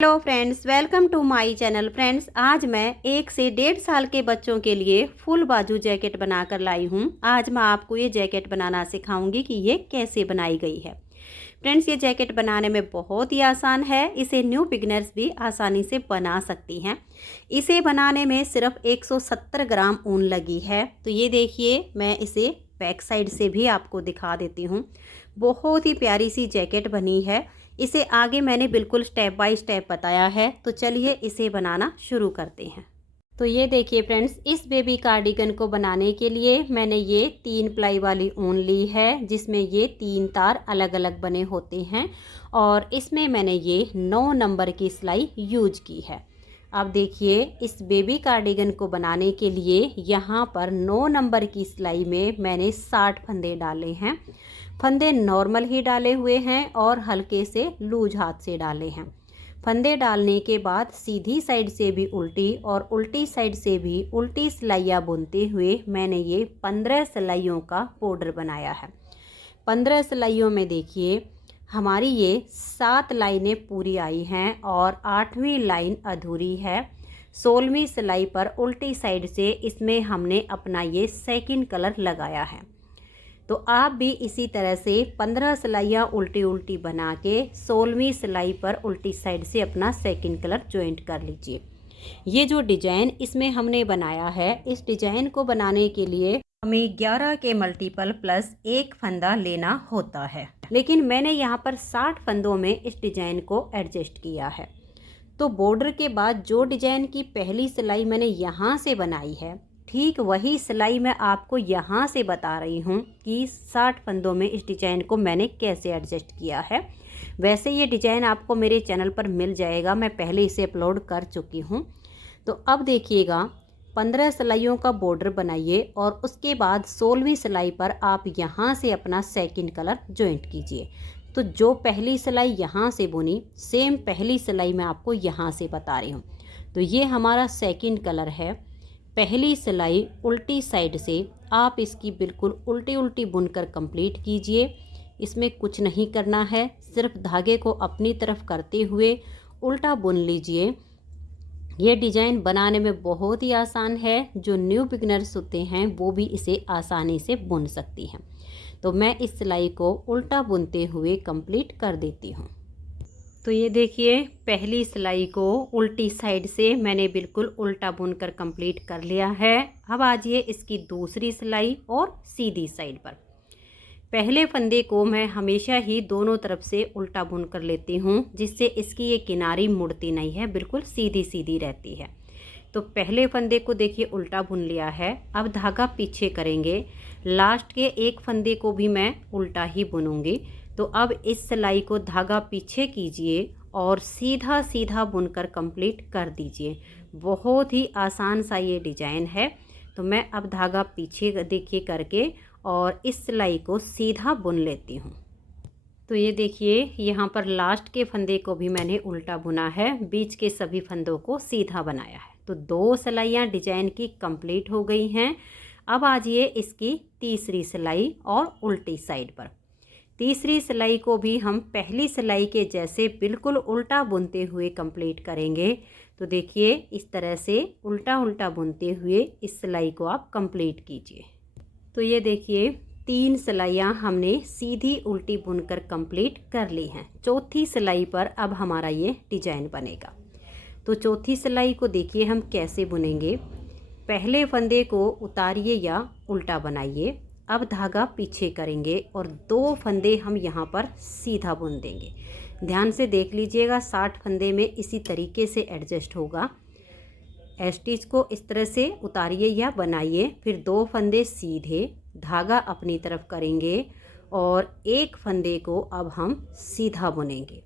Hello friends, welcome to my channel. Friends, आज मैं 1 से 1.5 साल के बच्चों के लिए फुल बाजू जैकेट बनाकर लाई हूँ। आज मैं आपको ये जैकेट बनाना सिखाऊंगी कि ये कैसे बनाई गई है। फ्रेंड्स, ये जैकेट बनाने में बहुत ही आसान है। इसे न्यू बिगनर्स भी आसानी से बना सकती हैं। इसे बनाने में सिर्फ 170 ग्राम ऊन लगी है। तो ये देखिए, मैं इसे बैक साइड से भी आपको दिखा देती हूँ। बहुत ही प्यारी सी जैकेट बनी है। इसे आगे मैंने बिल्कुल स्टेप बाय स्टेप बताया है। तो चलिए इसे बनाना शुरू करते हैं। तो ये देखिए फ्रेंड्स, इस बेबी कार्डिगन को बनाने के लिए मैंने ये 3 प्लाई वाली ऊन ली है, जिसमें ये 3 तार अलग अलग बने होते हैं और इसमें मैंने ये 9 नंबर की सिलाई यूज की है। अब देखिए, इस बेबी कार्डिगन को बनाने के लिए यहाँ पर 9 नंबर की सिलाई में मैंने 60 फंदे डाले हैं। फंदे नॉर्मल ही डाले हुए हैं और हल्के से लूज हाथ से डाले हैं। फंदे डालने के बाद सीधी साइड से भी उल्टी और उल्टी साइड से भी उल्टी सिलाइयाँ बुनते हुए मैंने ये 15 सिलाइयों का बॉर्डर बनाया है। 15 सिलाइयों में देखिए, हमारी ये 7 लाइनें पूरी आई हैं और 8वीं लाइन अधूरी है। 16वीं सिलाई पर उल्टी साइड से इसमें हमने अपना ये सेकंड कलर लगाया है। तो आप भी इसी तरह से 15 सिलाइयाँ उल्टी उल्टी बना के 16वीं सिलाई पर उल्टी साइड से अपना सेकंड कलर ज्वाइंट कर लीजिए। ये जो डिजाइन इसमें हमने बनाया है, इस डिजाइन को बनाने के लिए हमें 11 के मल्टीपल प्लस 1 फंदा लेना होता है, लेकिन मैंने यहाँ पर 60 फंदों में इस डिजाइन को एडजस्ट किया है। तो बॉर्डर के बाद जो डिजाइन की पहली सिलाई मैंने यहाँ से बनाई है, ठीक वही सिलाई मैं आपको यहाँ से बता रही हूँ कि 60 फंदों में इस डिजाइन को मैंने कैसे एडजस्ट किया है। वैसे ये डिजाइन आपको मेरे चैनल पर मिल जाएगा, मैं पहले इसे अपलोड कर चुकी हूँ। तो अब देखिएगा, 15 सिलाइयों का बॉर्डर बनाइए और उसके बाद 16वीं सिलाई पर आप यहाँ से अपना सेकंड कलर ज्वाइंट कीजिए। तो जो पहली सिलाई यहाँ से बुनी, सेम पहली सिलाई मैं आपको यहाँ से बता रही हूँ। तो ये हमारा सेकंड कलर है। पहली सिलाई उल्टी साइड से आप इसकी बिल्कुल उल्टी उल्टी बुनकर कंप्लीट कीजिए। इसमें कुछ नहीं करना है, सिर्फ धागे को अपनी तरफ करते हुए उल्टा बुन लीजिए। ये डिज़ाइन बनाने में बहुत ही आसान है। जो न्यू बिगनर्स होते हैं वो भी इसे आसानी से बुन सकती हैं। तो मैं इस सिलाई को उल्टा बुनते हुए कंप्लीट कर देती हूँ। तो ये देखिए, पहली सिलाई को उल्टी साइड से मैंने बिल्कुल उल्टा बुनकर कंप्लीट कर लिया है। अब आजिए इसकी दूसरी सिलाई और सीधी साइड पर। पहले फंदे को मैं हमेशा ही दोनों तरफ से उल्टा बुन कर लेती हूँ, जिससे इसकी ये किनारी मुड़ती नहीं है, बिल्कुल सीधी सीधी रहती है। तो पहले फंदे को देखिए उल्टा बुन लिया है। अब धागा पीछे करेंगे, लास्ट के एक फंदे को भी मैं उल्टा ही बुनूंगी। तो अब इस सिलाई को धागा पीछे कीजिए और सीधा सीधा बुनकर कंप्लीट कर दीजिए। बहुत ही आसान सा ये डिजाइन है। तो मैं अब धागा पीछे देखिए करके और इस सिलाई को सीधा बुन लेती हूँ। तो ये देखिए, यहाँ पर लास्ट के फंदे को भी मैंने उल्टा बुना है, बीच के सभी फंदों को सीधा बनाया है। तो 2 सिलाइयाँ डिजाइन की कंप्लीट हो गई हैं। अब आजिए इसकी तीसरी सिलाई और उल्टी साइड पर। तीसरी सिलाई को भी हम पहली सिलाई के जैसे बिल्कुल उल्टा बुनते हुए कंप्लीट करेंगे। तो देखिए, इस तरह से उल्टा उल्टा बुनते हुए इस सिलाई को आप कंप्लीट कीजिए। तो ये देखिए, 3 सिलाइयाँ हमने सीधी उल्टी बुनकर कंप्लीट कर ली हैं। चौथी सिलाई पर अब हमारा ये डिजाइन बनेगा। तो चौथी सिलाई को देखिए हम कैसे बुनेंगे। पहले फंदे को उतारिए या उल्टा बनाइए। अब धागा पीछे करेंगे और 2 फंदे हम यहाँ पर सीधा बुन देंगे। ध्यान से देख लीजिएगा, 60 फंदे में इसी तरीके से एडजस्ट होगा। स्टिच को इस तरह से उतारिए या बनाइए, फिर 2 फंदे सीधे, धागा अपनी तरफ करेंगे और एक फंदे को अब हम सीधा बुनेंगे।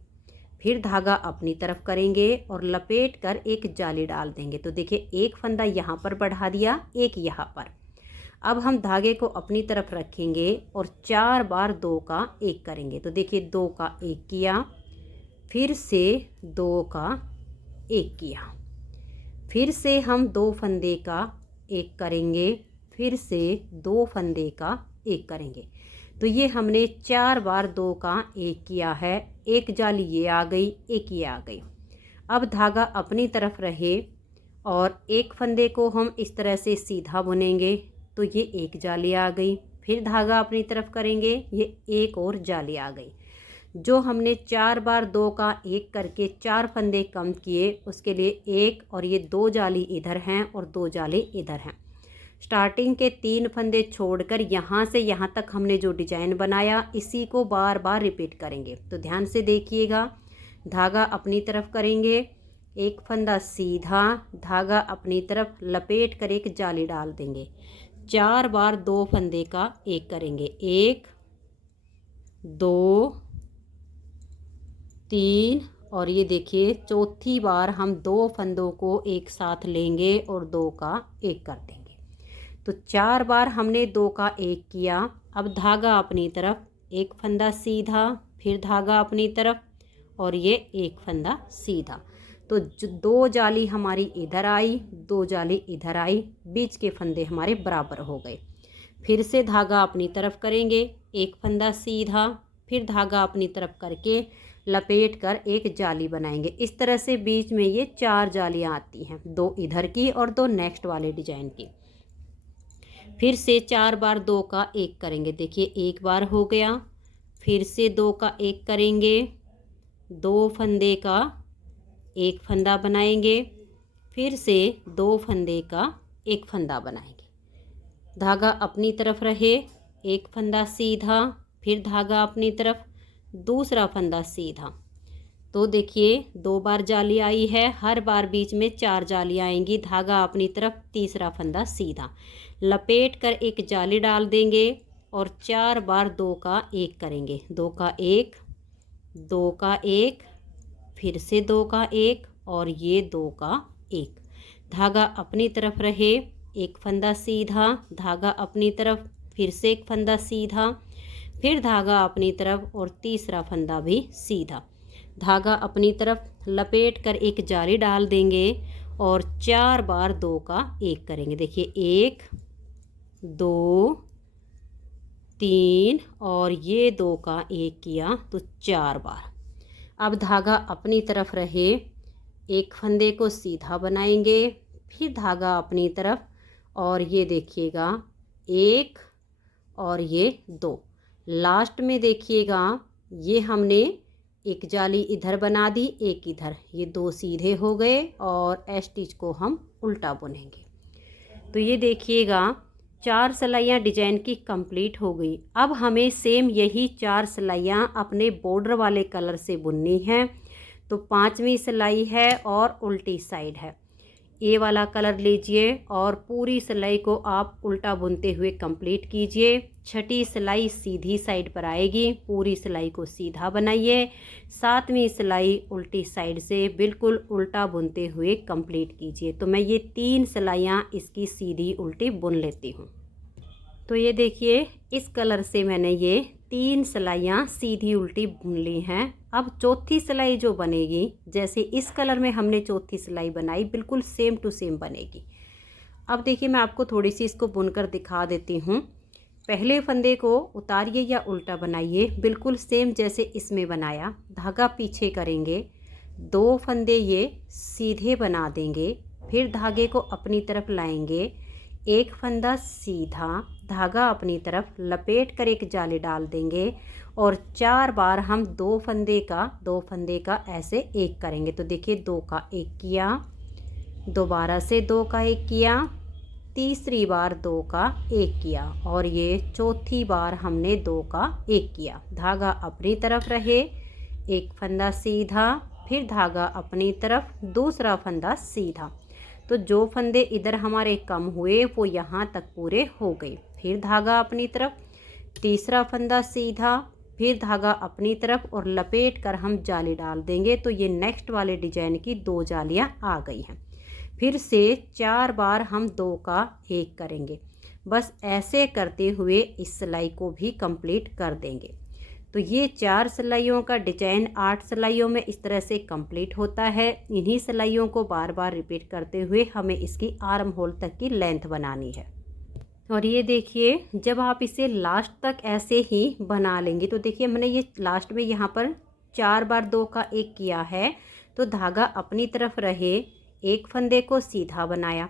फिर धागा अपनी तरफ करेंगे और लपेट कर एक जाली डाल देंगे। तो देखिए, एक फंदा यहाँ पर बढ़ा दिया, एक यहाँ पर। अब हम धागे को अपनी तरफ रखेंगे और 4 बार 2 का 1 करेंगे। तो देखिए, 2 का 1 किया, फिर से 2 का 1 किया, फिर से हम 2 फंदे का 1 करेंगे, फिर से 2 फंदे का 1 करेंगे। तो ये हमने 4 बार 2 का 1 किया है। एक जाली ये आ गई, एक ये आ गई। अब धागा अपनी तरफ रहे और एक फंदे को हम इस तरह से सीधा बुनेंगे तो ये एक जाली आ गई। फिर धागा अपनी तरफ करेंगे, ये एक और जाली आ गई। जो हमने 4 बार 2 का 1 करके 4 फंदे कम किए, उसके लिए एक और ये 2 जाली इधर हैं और 2 जाली इधर हैं। स्टार्टिंग के 3 फंदे छोड़कर यहाँ से यहाँ तक हमने जो डिजाइन बनाया, इसी को बार बार रिपीट करेंगे। तो ध्यान से देखिएगा, धागा अपनी तरफ करेंगे, एक फंदा सीधा, धागा अपनी तरफ लपेट कर एक जाली डाल देंगे। 4 बार 2 फंदे का 1 करेंगे, 1 2 3 और ये देखिए चौथी बार हम 2 फंदों को एक साथ लेंगे और 2 का 1 कर देंगे। तो 4 बार हमने 2 का 1 किया। अब धागा अपनी तरफ, एक फंदा सीधा, फिर धागा अपनी तरफ और ये एक फंदा सीधा। तो 2 जाली हमारी इधर आई, 2 जाली इधर आई, बीच के फंदे हमारे बराबर हो गए। फिर से धागा अपनी तरफ करेंगे, एक फंदा सीधा, फिर धागा अपनी तरफ करके लपेट कर एक जाली बनाएंगे। इस तरह से बीच में ये 4 जालियाँ आती हैं, 2 इधर की और 2 नेक्स्ट वाले डिजाइन की। फिर से 4 बार 2 का 1 करेंगे। देखिए एक बार हो गया, फिर से 2 का 1 करेंगे, 2 फंदे का 1 फंदा बनाएंगे, फिर से 2 फंदे का 1 फंदा बनाएंगे। धागा अपनी तरफ रहे, एक फंदा सीधा, फिर धागा अपनी तरफ, दूसरा फंदा सीधा। तो देखिए 2 बार जाली आई है, हर बार बीच में 4 जाली आएंगी। धागा अपनी तरफ, तीसरा फंदा सीधा, लपेट कर एक जाली डाल देंगे और 4 बार 2 का 1 करेंगे। 2 का 1, 2 का 1, फिर से 2 का 1 और ये 2 का 1। धागा अपनी तरफ रहे, एक फंदा सीधा, धागा अपनी तरफ, फिर से एक फंदा सीधा, फिर धागा अपनी तरफ और तीसरा फंदा भी सीधा। धागा अपनी तरफ लपेट कर एक जाली डाल देंगे और 4 बार 2 का 1 करेंगे। देखिए 1 2 3 और ये 2 का 1 किया तो 4 बार। अब धागा अपनी तरफ रहे, एक फंदे को सीधा बनाएंगे, फिर धागा अपनी तरफ और ये देखिएगा 1 और ये 2। लास्ट में देखिएगा ये हमने एक जाली इधर बना दी, एक इधर, ये 2 सीधे हो गए और स्टिच को हम उल्टा बुनेंगे। तो ये देखिएगा 4 सिलाइयाँ डिजाइन की कंप्लीट हो गई। अब हमें सेम यही 4 सिलाइयाँ अपने बॉर्डर वाले कलर से बुननी है। तो 5वीं सिलाई है और उल्टी साइड है। ये वाला कलर लीजिए और पूरी सिलाई को आप उल्टा बुनते हुए कंप्लीट कीजिए। 6ठी सिलाई सीधी साइड पर आएगी, पूरी सिलाई को सीधा बनाइए। 7वीं सिलाई उल्टी साइड से बिल्कुल उल्टा बुनते हुए कंप्लीट कीजिए। तो मैं ये 3 सिलाइयाँ इसकी सीधी उल्टी बुन लेती हूँ। तो ये देखिए इस कलर से मैंने ये 3 सिलाइयाँ सीधी उल्टी बुन ली हैं। अब चौथी सिलाई जो बनेगी, जैसे इस कलर में हमने चौथी सिलाई बनाई, बिल्कुल सेम टू सेम बनेगी। अब देखिए मैं आपको थोड़ी सी इसको बुनकर दिखा देती हूँ। पहले फंदे को उतारिए या उल्टा बनाइए, बिल्कुल सेम जैसे इसमें बनाया। धागा पीछे करेंगे, 2 फंदे ये सीधे बना देंगे, फिर धागे को अपनी तरफ लाएंगे, एक फंदा सीधा, धागा अपनी तरफ लपेट कर एक जाली डाल देंगे और 4 बार हम 2 फंदे का ऐसे 1 करेंगे। तो देखिए 2 का 1 किया, दोबारा से 2 का 1 किया, तीसरी बार 2 का 1 किया और ये चौथी बार हमने 2 का 1 किया। धागा अपनी तरफ रहे, एक फंदा सीधा, फिर धागा अपनी तरफ, दूसरा फंदा सीधा। तो जो फंदे इधर हमारे कम हुए वो यहाँ तक पूरे हो गए। फिर धागा अपनी तरफ, तीसरा फंदा सीधा, फिर धागा अपनी तरफ और लपेट कर हम जाली डाल देंगे। तो ये नेक्स्ट वाले डिजाइन की 2 जालियाँ आ गई हैं। फिर से 4 बार हम 2 का 1 करेंगे। बस ऐसे करते हुए इस सिलाई को भी कंप्लीट कर देंगे। तो ये 4 सिलाइयों का डिजाइन 8 सिलाइयों में इस तरह से कंप्लीट होता है। इन्हीं सिलाइयों को बार बार रिपीट करते हुए हमें इसकी आर्म होल तक की लेंथ बनानी है। और ये देखिए जब आप इसे लास्ट तक ऐसे ही बना लेंगे, तो देखिए मैंने ये लास्ट में यहाँ पर 4 बार 2 का 1 किया है, तो धागा अपनी तरफ रहे, एक फंदे को सीधा बनाया,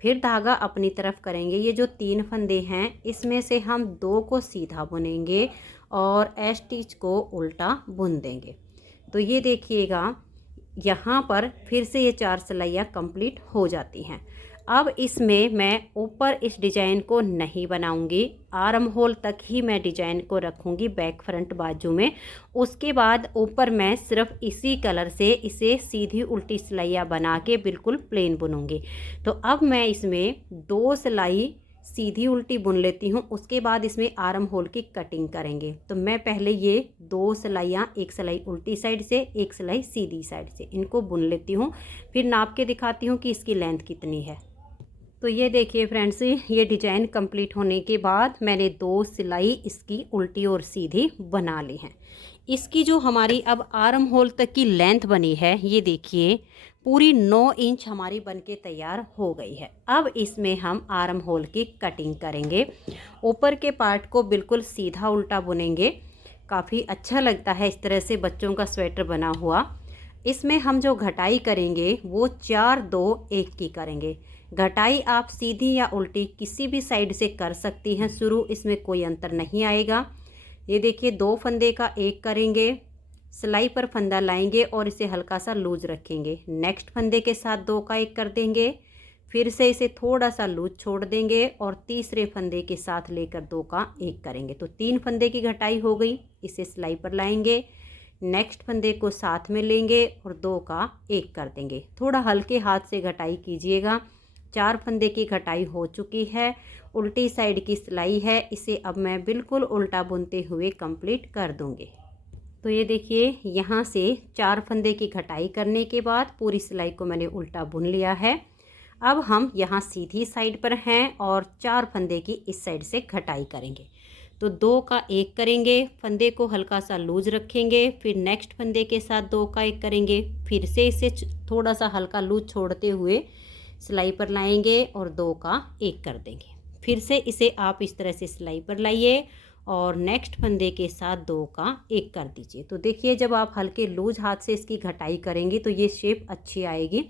फिर धागा अपनी तरफ करेंगे। ये जो 3 फंदे हैं इसमें से हम 2 को सीधा बुनेंगे और एज स्टिच को उल्टा बुन देंगे। तो ये देखिएगा यहाँ पर फिर से ये 4 सिलाइयाँ कंप्लीट हो जाती हैं। अब इसमें मैं ऊपर इस डिजाइन को नहीं बनाऊंगी, आर्म होल तक ही मैं डिजाइन को रखूंगी बैक फ्रंट बाजू में। उसके बाद ऊपर मैं सिर्फ इसी कलर से इसे सीधी उल्टी सिलाइयाँ बना के बिल्कुल प्लेन बुनूंगी। तो अब मैं इसमें 2 सिलाई सीधी उल्टी बुन लेती हूँ, उसके बाद इसमें आर्म होल की कटिंग करेंगे। तो मैं पहले ये 2 सिलाइयाँ, एक सिलाई उल्टी साइड से, एक सिलाई सीधी साइड से, इनको बुन लेती हूँ। फिर नाप के दिखाती हूँ कि इसकी लेंथ कितनी है। तो ये देखिए फ्रेंड्स, ये डिजाइन कंप्लीट होने के बाद मैंने 2 सिलाई इसकी उल्टी और सीधी बना ली हैं। इसकी जो हमारी अब आर्म होल तक की लेंथ बनी है, ये देखिए पूरी 9 इंच हमारी बनके तैयार हो गई है। अब इसमें हम आर्म होल की कटिंग करेंगे। ऊपर के पार्ट को बिल्कुल सीधा उल्टा बुनेंगे। काफ़ी अच्छा लगता है इस तरह से बच्चों का स्वेटर बना हुआ। इसमें हम जो घटाई करेंगे वो 4 2 1 की करेंगे। घटाई आप सीधी या उल्टी किसी भी साइड से कर सकती हैं, शुरू इसमें कोई अंतर नहीं आएगा। ये देखिए 2 फंदे का 1 करेंगे, सिलाई पर फंदा लाएंगे और इसे हल्का सा लूज रखेंगे। नेक्स्ट फंदे के साथ 2 का 1 कर देंगे, फिर से इसे थोड़ा सा लूज छोड़ देंगे और तीसरे फंदे के साथ लेकर 2 का 1 करेंगे। तो 3 फंदे की घटाई हो गई। इसे सिलाई पर लाएंगे, नेक्स्ट फंदे को साथ में लेंगे और 2 का 1 कर देंगे। थोड़ा हल्के हाथ से घटाई कीजिएगा। 4 फंदे की घटाई हो चुकी है। उल्टी साइड की सिलाई है, इसे अब मैं बिल्कुल उल्टा बुनते हुए कंप्लीट कर दूंगी। तो ये देखिए यहाँ से 4 फंदे की घटाई करने के बाद पूरी सिलाई को मैंने उल्टा बुन लिया है। अब हम यहाँ सीधी साइड पर हैं और 4 फंदे की इस साइड से घटाई करेंगे। तो 2 का 1 करेंगे, फंदे को हल्का सा लूज रखेंगे, फिर नेक्स्ट फंदे के साथ 2 का 1 करेंगे, फिर से इसे थोड़ा सा हल्का लूज छोड़ते हुए सिलाई पर लाएंगे और 2 का 1 कर देंगे। फिर से इसे आप इस तरह से सिलाई पर लाइए और नेक्स्ट फंदे के साथ 2 का 1 कर दीजिए। तो देखिए जब आप हल्के लूज हाथ से इसकी घटाई करेंगी तो ये शेप अच्छी आएगी।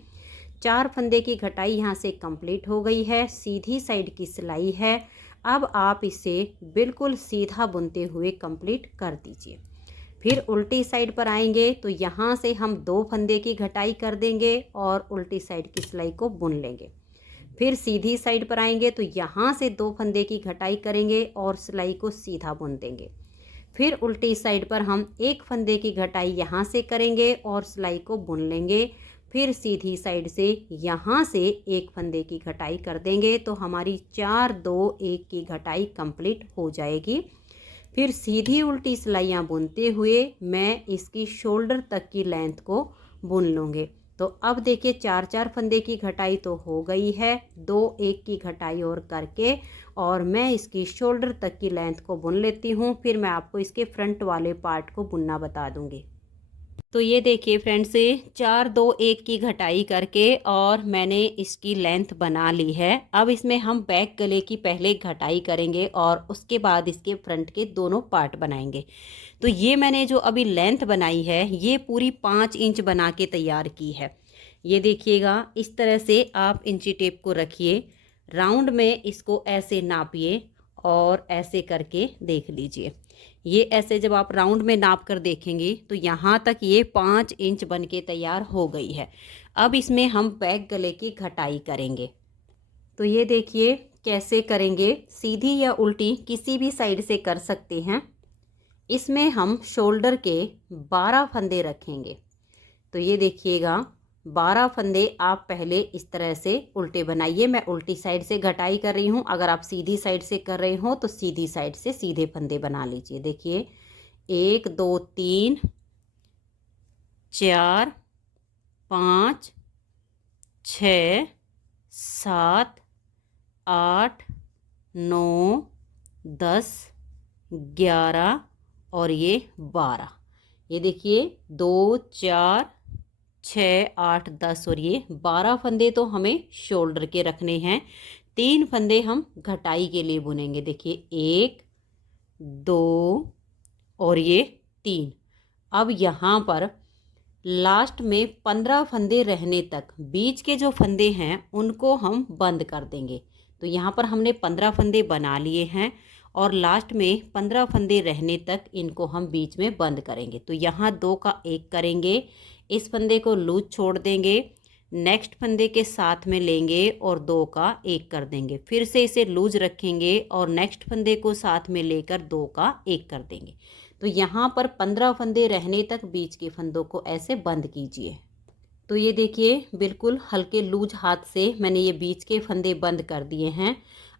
4 फंदे की घटाई यहाँ से कंप्लीट हो गई है। सीधी साइड की सिलाई है। अब आप इसे बिल्कुल सीधा बुनते हुए कंप्लीट कर दीजिए। फिर उल्टी साइड पर आएंगे तो यहाँ से हम 2 फंदे की घटाई कर देंगे और उल्टी साइड की सिलाई को बुन लेंगे। फिर सीधी साइड पर आएंगे तो यहाँ से 2 फंदे की घटाई करेंगे और सिलाई को सीधा बुन देंगे। फिर उल्टी साइड पर हम 1 फंदे की घटाई यहाँ से करेंगे और सिलाई को बुन लेंगे। फिर सीधी साइड से यहाँ से 1 फंदे की घटाई कर देंगे तो हमारी 4 2 1 की घटाई कंप्लीट हो जाएगी। फिर सीधी उल्टी सिलाइयाँ बुनते हुए मैं इसकी शोल्डर तक की लेंथ को बुन लूँगी। तो अब देखिए 4 4 फंदे की घटाई तो हो गई है, 2 1 की घटाई और करके और मैं इसकी शोल्डर तक की लेंथ को बुन लेती हूँ। फिर मैं आपको इसके फ्रंट वाले पार्ट को बुनना बता दूँगी। तो ये देखिए फ्रेंड्स, 4 2 1 की घटाई करके और मैंने इसकी लेंथ बना ली है। अब इसमें हम बैक गले की पहले घटाई करेंगे और उसके बाद इसके फ्रंट के दोनों पार्ट बनाएंगे। तो ये मैंने जो अभी लेंथ बनाई है ये पूरी 5 इंच बना के तैयार की है। ये देखिएगा इस तरह से आप इंची टेप को रखिए, राउंड में इसको ऐसे नापिए और ऐसे करके देख लीजिए। ये ऐसे जब आप राउंड में नाप कर देखेंगे तो यहाँ तक ये 5 इंच बन के तैयार हो गई है। अब इसमें हम बैक गले की घटाई करेंगे। तो ये देखिए कैसे करेंगे, सीधी या उल्टी किसी भी साइड से कर सकते हैं। इसमें हम शोल्डर के 12 फंदे रखेंगे। तो ये देखिएगा 12 फंदे आप पहले इस तरह से उल्टे बनाइए। मैं उल्टी साइड से घटाई कर रही हूँ, अगर आप सीधी साइड से कर रहे हो तो सीधी साइड से सीधे फंदे बना लीजिए। देखिए 1 2 3 4 5 6 7 8 9 10 11 और ये 12। ये देखिए 2 4 6 8 10 और ये 12 फंदे तो हमें शोल्डर के रखने हैं। 3 फंदे हम घटाई के लिए बुनेंगे। देखिए 1 2 और ये 3। अब यहाँ पर लास्ट में 15 फंदे रहने तक बीच के जो फंदे हैं उनको हम बंद कर देंगे। तो यहाँ पर हमने 15 फंदे बना लिए हैं और लास्ट में 15 फंदे रहने तक इनको हम बीच में बंद करेंगे। तो यहाँ 2 का 1 करेंगे, इस फंदे को लूज छोड़ देंगे, नेक्स्ट फंदे के साथ में लेंगे और 2 का 1 कर देंगे, फिर से इसे लूज रखेंगे और नेक्स्ट फंदे को साथ में लेकर 2 का 1 कर देंगे। तो यहाँ पर 15 फंदे रहने तक बीच के फंदों को ऐसे बंद कीजिए। तो ये देखिए बिल्कुल हल्के लूज हाथ से मैंने ये बीच के फंदे बंद कर दिए हैं।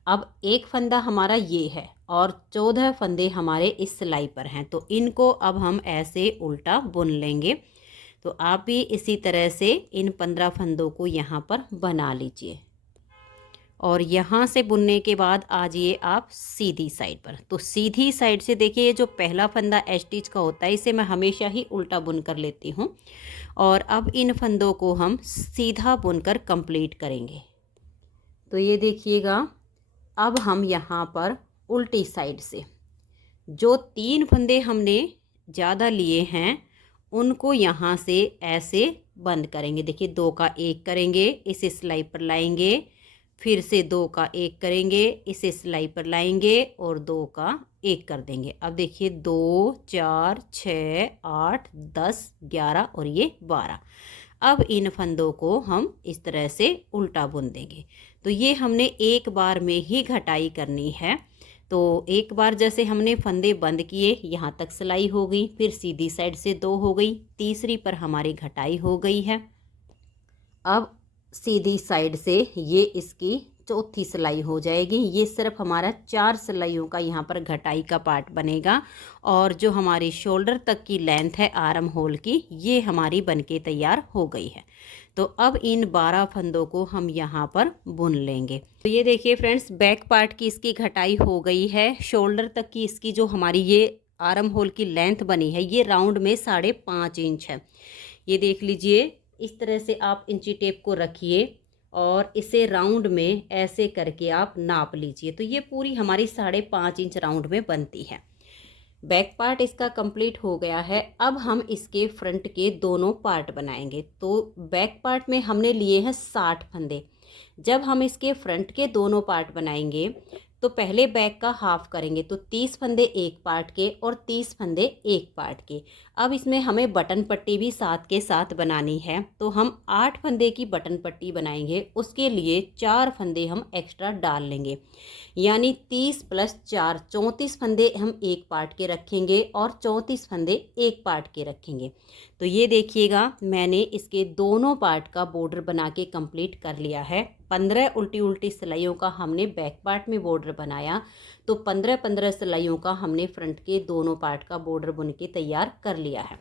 अब एक फंदा हमारा ये है और 14 फंदे हमारे इस सिलाई पर हैं, तो इनको अब हम ऐसे उल्टा बुन लेंगे। तो आप भी इसी तरह से इन 15 फंदों को यहाँ पर बना लीजिए और यहाँ से बुनने के बाद आ जाइए आप सीधी साइड पर। तो सीधी साइड से देखिए, ये जो पहला फंदा स्टिच का होता है इसे मैं हमेशा ही उल्टा बुन कर लेती हूँ और अब इन फंदों को हम सीधा बुनकर कंप्लीट करेंगे। तो ये देखिएगा, अब हम यहाँ पर उल्टी साइड से जो 3 फंदे हमने ज़्यादा लिए हैं उनको यहाँ से ऐसे बंद करेंगे। देखिए 2 का 1 करेंगे, इसे सिलाई पर लाएंगे, फिर से 2 का 1 करेंगे, इसे सिलाई पर लाएंगे और 2 का 1 कर देंगे। अब देखिए 2 4 6 8 10 11 और ये 12। अब इन फंदों को हम इस तरह से उल्टा बुन देंगे। तो ये हमने एक बार में ही घटाई करनी है। तो एक बार जैसे हमने फंदे बंद किए, यहाँ तक सिलाई हो गई, फिर सीधी साइड से 2 हो गई, तीसरी पर हमारी घटाई हो गई है। अब सीधी साइड से ये इसकी चौथी सिलाई हो जाएगी। ये सिर्फ हमारा 4 सिलाइयों का यहाँ पर घटाई का पार्ट बनेगा और जो हमारी शोल्डर तक की लेंथ है आर्म होल की, ये हमारी बनके तैयार हो गई है। तो अब इन 12 फंदों को हम यहाँ पर बुन लेंगे। तो ये देखिए फ्रेंड्स, बैक पार्ट की इसकी घटाई हो गई है। शोल्डर तक की इसकी जो हमारी ये आर्म होल की लेंथ बनी है ये राउंड में 5.5 इंच है। ये देख लीजिए, इस तरह से आप इंची टेप को रखिए और इसे राउंड में ऐसे करके आप नाप लीजिए। तो ये पूरी हमारी 5.5 इंच राउंड में बनती है। बैक पार्ट इसका कंप्लीट हो गया है। अब हम इसके फ्रंट के दोनों पार्ट बनाएंगे। तो बैक पार्ट में हमने लिए हैं 60 फंदे। जब हम इसके फ्रंट के दोनों पार्ट बनाएंगे तो पहले बैक का हाफ करेंगे, तो 30 फंदे एक पार्ट के और 30 फंदे एक पार्ट के। अब इसमें हमें बटन पट्टी भी साथ के साथ बनानी है, तो हम 8 फंदे की बटन पट्टी बनाएंगे। उसके लिए 4 फंदे हम एक्स्ट्रा डाल लेंगे, यानी 30 + 4 34 फंदे हम एक पार्ट के रखेंगे और 34 फंदे एक पार्ट के रखेंगे। तो ये देखिएगा, मैंने इसके दोनों पार्ट का बॉर्डर बना के कंप्लीट कर लिया है। 15 उल्टी उल्टी सिलाइयों का हमने बैक पार्ट में बॉर्डर बनाया, तो 15-15 सिलाइयों का हमने फ्रंट के दोनों पार्ट का बॉर्डर बुन के तैयार कर लिया है।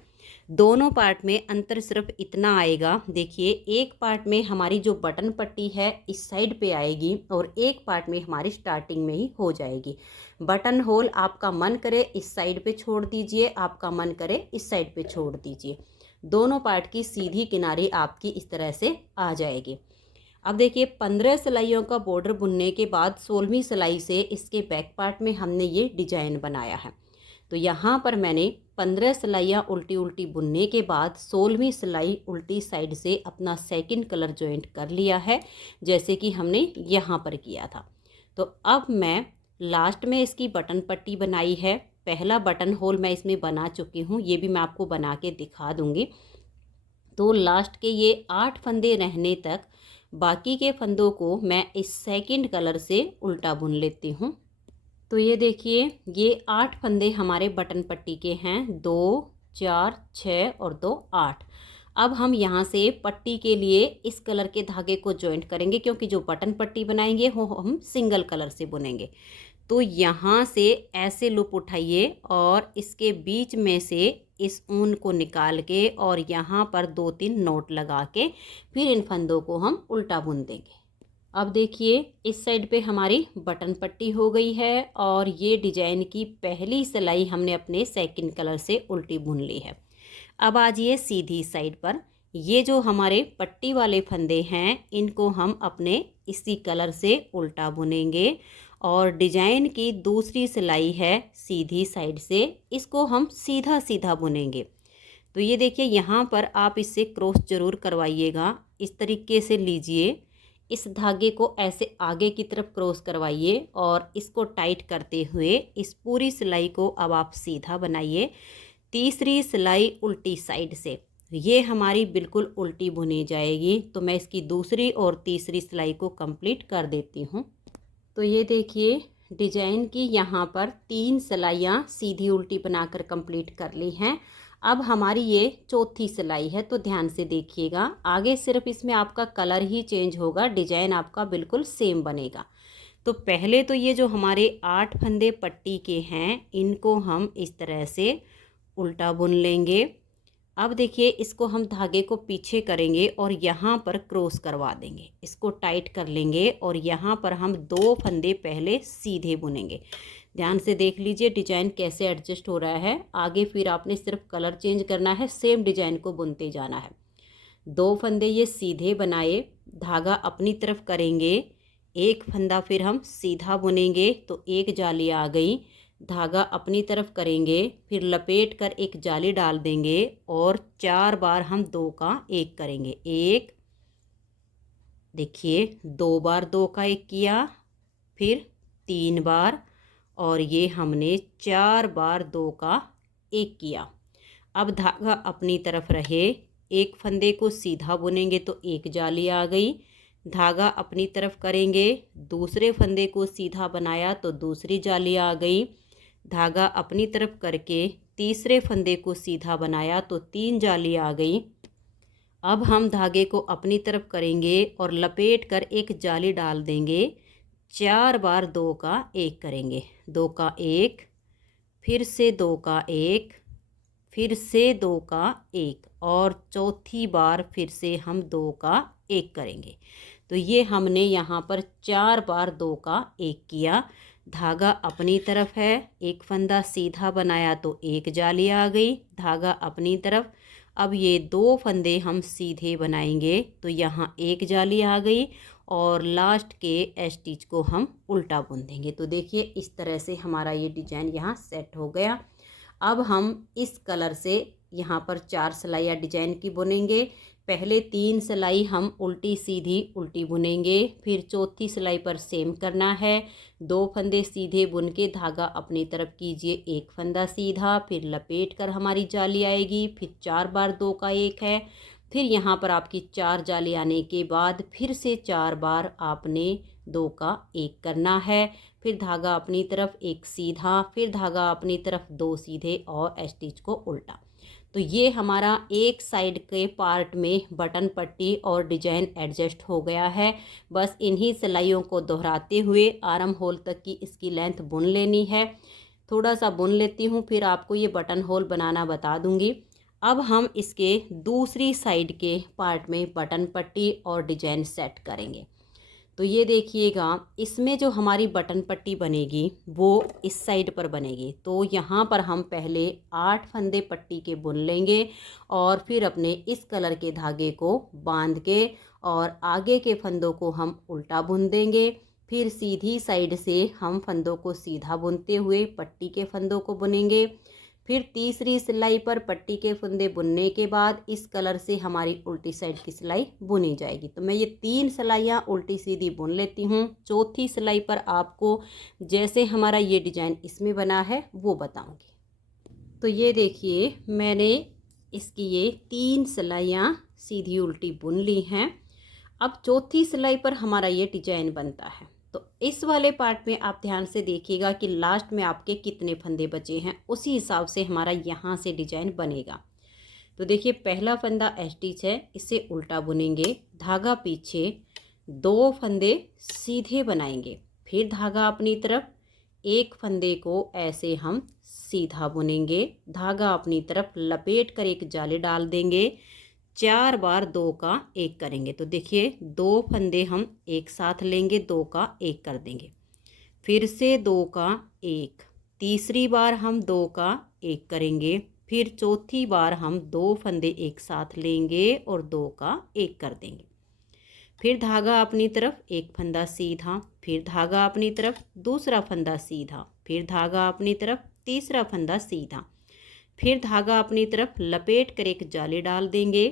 दोनों पार्ट में अंतर सिर्फ इतना आएगा, देखिए एक पार्ट में हमारी जो बटन पट्टी है इस साइड पे आएगी और एक पार्ट में हमारी स्टार्टिंग में ही हो जाएगी। बटन होल आपका मन करे इस साइड पे छोड़ दीजिए, आपका मन करे इस साइड पे छोड़ दीजिए। दोनों पार्ट की सीधी किनारी आपकी इस तरह से आ जाएगी। अब देखिए 15 सिलाइयों का बॉर्डर बुनने के बाद 16वीं सिलाई से इसके बैक पार्ट में हमने ये डिजाइन बनाया है। तो यहाँ पर मैंने 15 सिलाइयाँ उल्टी उल्टी बुनने के बाद 16वीं सिलाई उल्टी साइड से अपना सेकंड कलर जॉइंट कर लिया है, जैसे कि हमने यहाँ पर किया था। तो अब मैं लास्ट में इसकी बटन पट्टी बनाई है। पहला बटन होल मैं इसमें बना चुकी हूँ, ये भी मैं आपको बना के दिखा दूँगी। तो लास्ट के ये 8 फंदे रहने तक बाकी के फंदों को मैं इस सेकंड कलर से उल्टा बुन लेती हूँ। तो ये देखिए, ये 8 फंदे हमारे बटन पट्टी के हैं, 2 4 6 और 2 8। अब हम यहाँ से पट्टी के लिए इस कलर के धागे को जॉइंट करेंगे, क्योंकि जो बटन पट्टी बनाएंगे वो हम सिंगल कलर से बुनेंगे। तो यहाँ से ऐसे लूप उठाइए और इसके बीच में से इस ऊन को निकाल के और यहाँ पर 2-3 नोट लगा के फिर इन फंदों को हम उल्टा बुन देंगे। अब देखिए इस साइड पे हमारी बटन पट्टी हो गई है और ये डिजाइन की पहली सिलाई हमने अपने सेकंड कलर से उल्टी बुन ली है। अब आ जाइए सीधी साइड पर। ये जो हमारे पट्टी वाले फंदे हैं इनको हम अपने इसी कलर से उल्टा बुनेंगे और डिजाइन की दूसरी सिलाई है सीधी साइड से, इसको हम सीधा सीधा बुनेंगे। तो ये देखिए यहाँ पर आप इससे क्रॉस ज़रूर करवाइएगा। इस तरीके से लीजिए, इस धागे को ऐसे आगे की तरफ क्रॉस करवाइए और इसको टाइट करते हुए इस पूरी सिलाई को अब आप सीधा बनाइए। तीसरी सिलाई उल्टी साइड से, ये हमारी बिल्कुल उल्टी बुनी जाएगी। तो मैं इसकी दूसरी और तीसरी सिलाई को कंप्लीट कर देती हूँ। तो ये देखिए डिजाइन की यहाँ पर 3 सिलाइयाँ सीधी उल्टी बनाकर कंप्लीट कर ली हैं। अब हमारी ये चौथी सिलाई है, तो ध्यान से देखिएगा। आगे सिर्फ इसमें आपका कलर ही चेंज होगा, डिजाइन आपका बिल्कुल सेम बनेगा। तो पहले तो ये जो हमारे 8 फंदे पट्टी के हैं, इनको हम इस तरह से उल्टा बुन लेंगे। अब देखिए इसको हम धागे को पीछे करेंगे और यहाँ पर क्रॉस करवा देंगे, इसको टाइट कर लेंगे और यहाँ पर हम 2 फंदे पहले सीधे बुनेंगे। ध्यान से देख लीजिए डिजाइन कैसे एडजस्ट हो रहा है। आगे फिर आपने सिर्फ कलर चेंज करना है, सेम डिजाइन को बुनते जाना है। 2 फंदे ये सीधे बनाए, धागा अपनी तरफ करेंगे, एक फंदा फिर हम सीधा बुनेंगे तो एक जाली आ गई। धागा अपनी तरफ करेंगे, फिर लपेट कर एक जाली डाल देंगे और 4 बार हम 2 का 1 करेंगे। एक, देखिए 2 बार 2 का 1 किया, फिर 3 बार, और ये हमने 4 बार 2 का 1 किया। अब धागा अपनी तरफ रहे, एक फंदे को सीधा बुनेंगे तो एक जाली आ गई। धागा अपनी तरफ करेंगे, दूसरे फंदे को सीधा बनाया तो दूसरी जाली आ गई। धागा अपनी तरफ करके तीसरे फंदे को सीधा बनाया तो 3 जाली आ गई। अब हम धागे को अपनी तरफ करेंगे और लपेट कर एक जाली डाल देंगे। 4 बार 2 का 1 करेंगे, 2 का 1, फिर से 2 का 1, फिर से 2 का 1, और चौथी बार फिर से हम 2 का 1 करेंगे। तो ये हमने यहाँ पर 4 बार 2 का 1 किया। धागा अपनी तरफ है, एक फंदा सीधा बनाया तो एक जाली आ गई। धागा अपनी तरफ, अब ये 2 फंदे हम सीधे बनाएंगे तो यहाँ एक जाली आ गई और लास्ट के स्टिच को हम उल्टा बुन देंगे। तो देखिए इस तरह से हमारा ये डिजाइन यहाँ सेट हो गया। अब हम इस कलर से यहाँ पर 4 सिलाइयाँ डिजाइन की बुनेंगे। पहले 3 सिलाई हम उल्टी सीधी उल्टी बुनेंगे, फिर चौथी सिलाई पर सेम करना है। 2 फंदे सीधे बुन के धागा अपनी तरफ कीजिए, एक फंदा सीधा, फिर लपेट कर हमारी जाली आएगी। फिर 4 बार 2 का 1 है, फिर यहाँ पर आपकी 4 जाली आने के बाद फिर से 4 बार आपने 2 का 1 करना है। फिर धागा अपनी तरफ एक सीधा, फिर धागा अपनी तरफ 2 सीधे और स्टिच को उल्टा। तो ये हमारा एक साइड के पार्ट में बटन पट्टी और डिजाइन एडजस्ट हो गया है। बस इन्हीं सिलाइयों को दोहराते हुए आर्म होल तक की इसकी लेंथ बुन लेनी है। थोड़ा सा बुन लेती हूँ, फिर आपको ये बटन होल बनाना बता दूँगी। अब हम इसके दूसरी साइड के पार्ट में बटन पट्टी और डिजाइन सेट करेंगे। तो ये देखिएगा, इसमें जो हमारी बटन पट्टी बनेगी वो इस साइड पर बनेगी। तो यहाँ पर हम पहले 8 फंदे पट्टी के बुन लेंगे और फिर अपने इस कलर के धागे को बांध के और आगे के फंदों को हम उल्टा बुन देंगे। फिर सीधी साइड से हम फंदों को सीधा बुनते हुए पट्टी के फंदों को बुनेंगे। फिर तीसरी सिलाई पर पट्टी के फंदे बुनने के बाद इस कलर से हमारी उल्टी साइड की सिलाई बुनी जाएगी। तो मैं ये 3 सिलाइयाँ उल्टी सीधी बुन लेती हूँ। चौथी सिलाई पर आपको जैसे हमारा ये डिजाइन इसमें बना है वो बताऊँगी। तो ये देखिए मैंने इसकी ये 3 सिलाइयाँ सीधी उल्टी बुन ली हैं। अब चौथी सिलाई पर हमारा ये डिजाइन बनता है। तो इस वाले पार्ट में आप ध्यान से देखिएगा कि लास्ट में आपके कितने फंदे बचे हैं, उसी हिसाब से हमारा यहाँ से डिजाइन बनेगा। तो देखिए पहला फंदा स्टिच है, इसे उल्टा बुनेंगे, धागा पीछे, 2 फंदे सीधे बनाएंगे, फिर धागा अपनी तरफ, एक फंदे को ऐसे हम सीधा बुनेंगे, धागा अपनी तरफ लपेट कर एक जाली डाल देंगे। 4 बार 2 का 1 करेंगे। तो देखिए 2 फंदे हम एक साथ लेंगे, 2 का 1 कर देंगे, फिर से 2 का 1, तीसरी बार हम 2 का 1 करेंगे, फिर चौथी बार हम 2 फंदे एक साथ लेंगे और 2 का 1 कर देंगे। फिर धागा अपनी तरफ एक फंदा सीधा, फिर धागा अपनी तरफ दूसरा फंदा सीधा, फिर धागा अपनी तरफ तीसरा फंदा सीधा, फिर धागा अपनी तरफ लपेट कर एक जाली डाल देंगे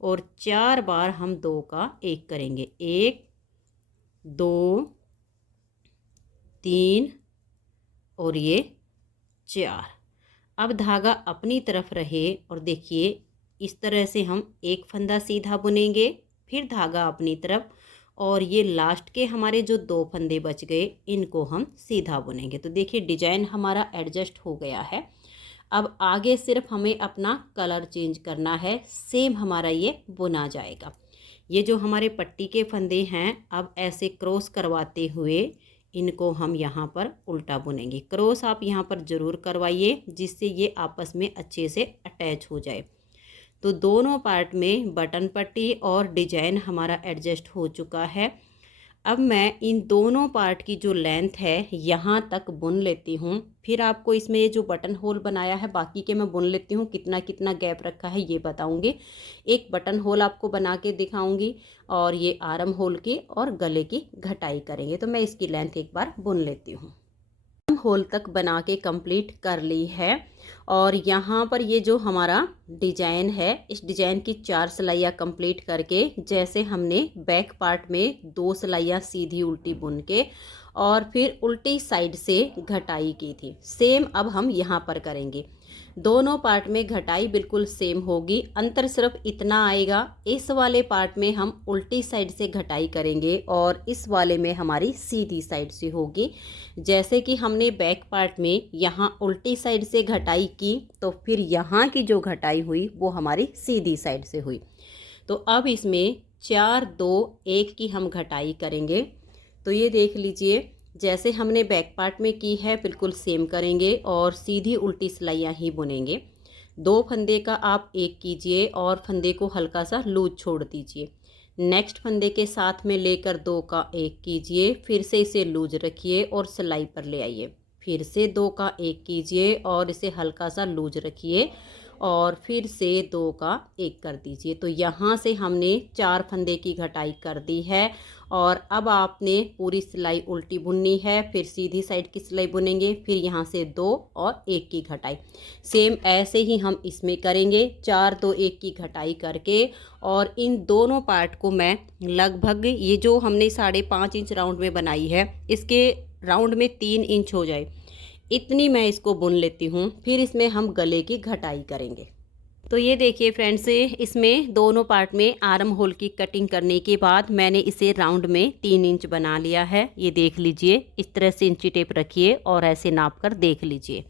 और 4 बार हम 2 का 1 करेंगे। 1 2 3 और ये 4। अब धागा अपनी तरफ रहे और देखिए इस तरह से हम एक फंदा सीधा बुनेंगे, फिर धागा अपनी तरफ, और ये लास्ट के हमारे जो 2 फंदे बच गए इनको हम सीधा बुनेंगे। तो देखिए डिजाइन हमारा एडजस्ट हो गया है। अब आगे सिर्फ हमें अपना कलर चेंज करना है, सेम हमारा ये बुना जाएगा। ये जो हमारे पट्टी के फंदे हैं अब ऐसे क्रॉस करवाते हुए इनको हम यहाँ पर उल्टा बुनेंगे। क्रॉस आप यहाँ पर ज़रूर करवाइए जिससे ये आपस में अच्छे से अटैच हो जाए। तो दोनों पार्ट में बटन पट्टी और डिजाइन हमारा एडजस्ट हो चुका है। अब मैं इन दोनों पार्ट की जो लेंथ है यहाँ तक बुन लेती हूँ। फिर आपको इसमें ये जो बटन होल बनाया है बाकी के मैं बुन लेती हूँ, कितना कितना गैप रखा है ये बताऊँगी। एक बटन होल आपको बना के दिखाऊँगी और ये आर्म होल की और गले की घटाई करेंगे। तो मैं इसकी लेंथ एक बार बुन लेती हूँ। होल तक बना के कंप्लीट कर ली है और यहाँ पर ये जो हमारा डिजाइन है इस डिजाइन की 4 सिलाइयाँ कंप्लीट करके, जैसे हमने बैक पार्ट में 2 सिलाइयाँ सीधी उल्टी बुन के और फिर उल्टी साइड से घटाई की थी, सेम अब हम यहाँ पर करेंगे। दोनों पार्ट में घटाई बिल्कुल सेम होगी, अंतर सिर्फ इतना आएगा, इस वाले पार्ट में हम उल्टी साइड से घटाई करेंगे और इस वाले में हमारी सीधी साइड से होगी। जैसे कि हमने बैक पार्ट में यहाँ उल्टी साइड से घटाई की तो फिर यहाँ की जो घटाई हुई वो हमारी सीधी साइड से हुई। तो अब इसमें 4 2 1 की हम घटाई करेंगे। तो ये देख लीजिए जैसे हमने बैक पार्ट में की है बिल्कुल सेम करेंगे और सीधी उल्टी सिलाइयाँ ही बुनेंगे। 2 फंदे का आप 1 कीजिए और फंदे को हल्का सा लूज छोड़ दीजिए। नेक्स्ट फंदे के साथ में लेकर 2 का 1 कीजिए, फिर से इसे लूज रखिए और सिलाई पर ले आइए। फिर से 2 का 1 कीजिए और इसे हल्का सा लूज रखिए और फिर से 2 का 1 कर दीजिए। तो यहाँ से हमने 4 फंदे की घटाई कर दी है और अब आपने पूरी सिलाई उल्टी बुननी है, फिर सीधी साइड की सिलाई बुनेंगे, फिर यहाँ से 2 और 1 की घटाई। सेम ऐसे ही हम इसमें करेंगे, 4 2 1 की घटाई करके। और इन दोनों पार्ट को मैं लगभग ये जो हमने 5.5 इंच राउंड में बनाई है इसके राउंड में 3 इंच हो जाए इतनी मैं इसको बुन लेती हूँ, फिर इसमें हम गले की घटाई करेंगे। तो ये देखिए फ्रेंड्स, इसमें दोनों पार्ट में आर्म होल की कटिंग करने के बाद मैंने इसे राउंड में 3 इंच बना लिया है। ये देख लीजिए, इस तरह से इंची टेप रखिए और ऐसे नाप कर देख लीजिए।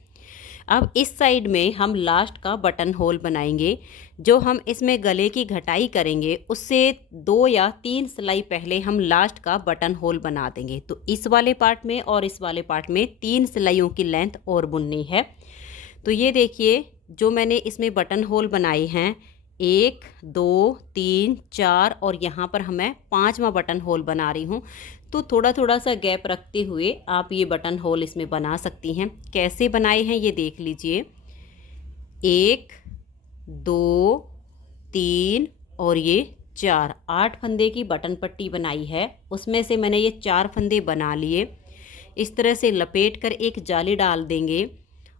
अब इस साइड में हम लास्ट का बटन होल बनाएंगे। जो हम इसमें गले की घटाई करेंगे उससे 2 या 3 सिलाई पहले हम लास्ट का बटन होल बना देंगे। तो इस वाले पार्ट में और इस वाले पार्ट में 3 सिलाइयों की लेंथ और बुननी है। तो ये देखिए जो मैंने इसमें बटन होल बनाए हैं 1 2 3 4 और यहाँ पर मैं 5वां बटन होल बना रही हूँ। तो थोड़ा थोड़ा सा गैप रखते हुए आप ये बटन होल इसमें बना सकती हैं। कैसे बनाए हैं ये देख लीजिए, 1 2 3 और ये 4, 8 फंदे की बटन पट्टी बनाई है। उसमें से मैंने ये 4 फंदे बना लिए। इस तरह से लपेट कर एक जाली डाल देंगे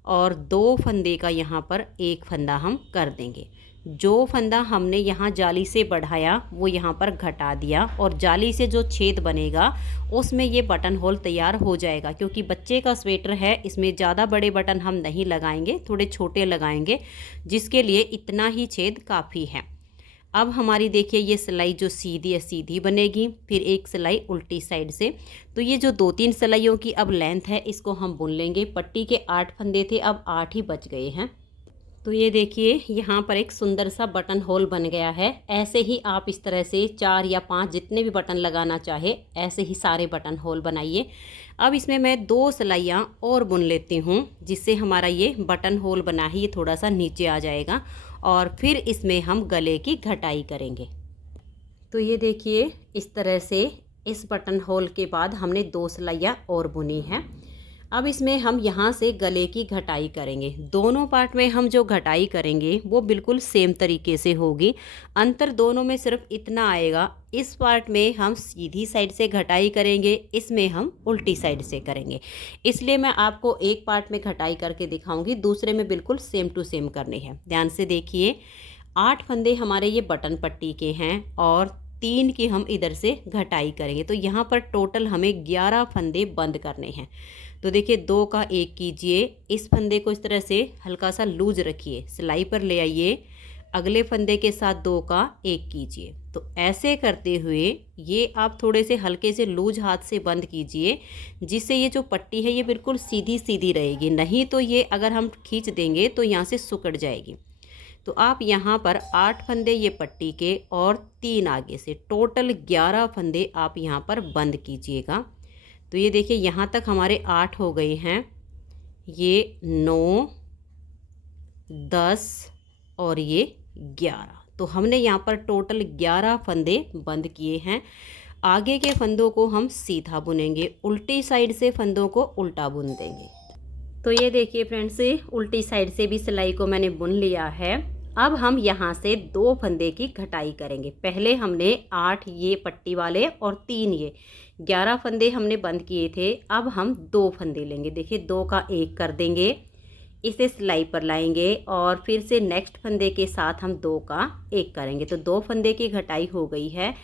और 2 फंदे का यहाँ पर 1 फंदा हम कर देंगे। जो फंदा हमने यहाँ जाली से बढ़ाया वो यहाँ पर घटा दिया और जाली से जो छेद बनेगा उसमें ये बटन होल तैयार हो जाएगा। क्योंकि बच्चे का स्वेटर है इसमें ज़्यादा बड़े बटन हम नहीं लगाएंगे, थोड़े छोटे लगाएंगे, जिसके लिए इतना ही छेद काफ़ी है। अब हमारी देखिए ये सिलाई जो सीधी है सीधी बनेगी, फिर एक सिलाई उल्टी साइड से। तो ये जो 2-3 सिलाइयों की अब लेंथ है इसको हम बुन लेंगे। पट्टी के 8 फंदे थे, अब 8 ही बच गए हैं। तो ये देखिए यहाँ पर एक सुंदर सा बटन होल बन गया है। ऐसे ही आप इस तरह से 4 या 5 जितने भी बटन लगाना चाहे ऐसे ही सारे बटन होल बनाइए। अब इसमें मैं 2 सिलाइयाँ और बुन लेती हूँ जिससे हमारा ये बटन होल बना है ये थोड़ा सा नीचे आ जाएगा और फिर इसमें हम गले की घटाई करेंगे। तो ये देखिए इस तरह से इस बटन होल के बाद हमने 2 सिलाइयाँ और बुनी हैं। अब इसमें हम यहाँ से गले की घटाई करेंगे। दोनों पार्ट में हम जो घटाई करेंगे वो बिल्कुल सेम तरीके से होगी। अंतर दोनों में सिर्फ इतना आएगा, इस पार्ट में हम सीधी साइड से घटाई करेंगे, इसमें हम उल्टी साइड से करेंगे। इसलिए मैं आपको एक पार्ट में घटाई करके दिखाऊंगी, दूसरे में बिल्कुल सेम टू सेम करनी है। ध्यान से देखिए, 8 फंदे हमारे ये बटन पट्टी के हैं और 3 की हम इधर से घटाई करेंगे। तो यहाँ पर टोटल हमें 11 फंदे बंद करने हैं। तो देखिए 2 का 1 कीजिए, इस फंदे को इस तरह से हल्का सा लूज रखिए, सिलाई पर ले आइए, अगले फंदे के साथ 2 का 1 कीजिए। तो ऐसे करते हुए ये आप थोड़े से हल्के से लूज हाथ से बंद कीजिए, जिससे ये जो पट्टी है ये बिल्कुल सीधी सीधी रहेगी। नहीं तो ये अगर हम खींच देंगे तो यहाँ से सिकुड़ जाएगी। तो आप यहाँ पर 8 फंदे ये पट्टी के और 3 आगे से, टोटल 11 फंदे आप यहाँ पर बंद कीजिएगा। तो ये देखिए यहाँ तक हमारे 8 हो गए हैं, ये 9, 10 और ये 11। तो हमने यहाँ पर टोटल 11 फंदे बंद किए हैं। आगे के फंदों को हम सीधा बुनेंगे, उल्टी साइड से फंदों को उल्टा बुन देंगे। तो ये देखिए फ्रेंड्स, उल्टी साइड से भी सिलाई को मैंने बुन लिया है। अब हम यहाँ से 2 फंदे की घटाई करेंगे। पहले हमने 8 ये पट्टी वाले और 3 ये 11 फंदे हमने बंद किए थे। अब हम 2 फंदे लेंगे। देखिए 2 का 1 कर देंगे, इसे सिलाई पर लाएंगे और फिर से नेक्स्ट फंदे के साथ हम 2 का 1 करेंगे। तो 2 फंदे की घटाई हो गई है।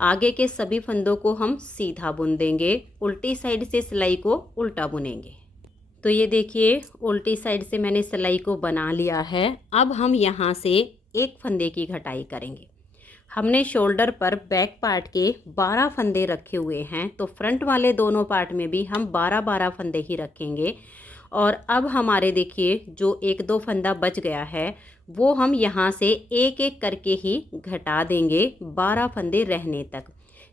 आगे के सभी फंदों को हम सीधा बुन देंगे, उल्टी साइड से सिलाई को उल्टा बुनेंगे। तो ये देखिए उल्टी साइड से मैंने सिलाई को बना लिया है। अब हम यहाँ से 1 फंदे की घटाई करेंगे। हमने शोल्डर पर बैक पार्ट के 12 फंदे रखे हुए हैं, तो फ्रंट वाले दोनों पार्ट में भी हम 12-12 फंदे ही रखेंगे। और अब हमारे देखिए जो 1-2 फंदा बच गया है वो हम यहाँ से एक एक करके ही घटा देंगे, 12 फंदे रहने तक।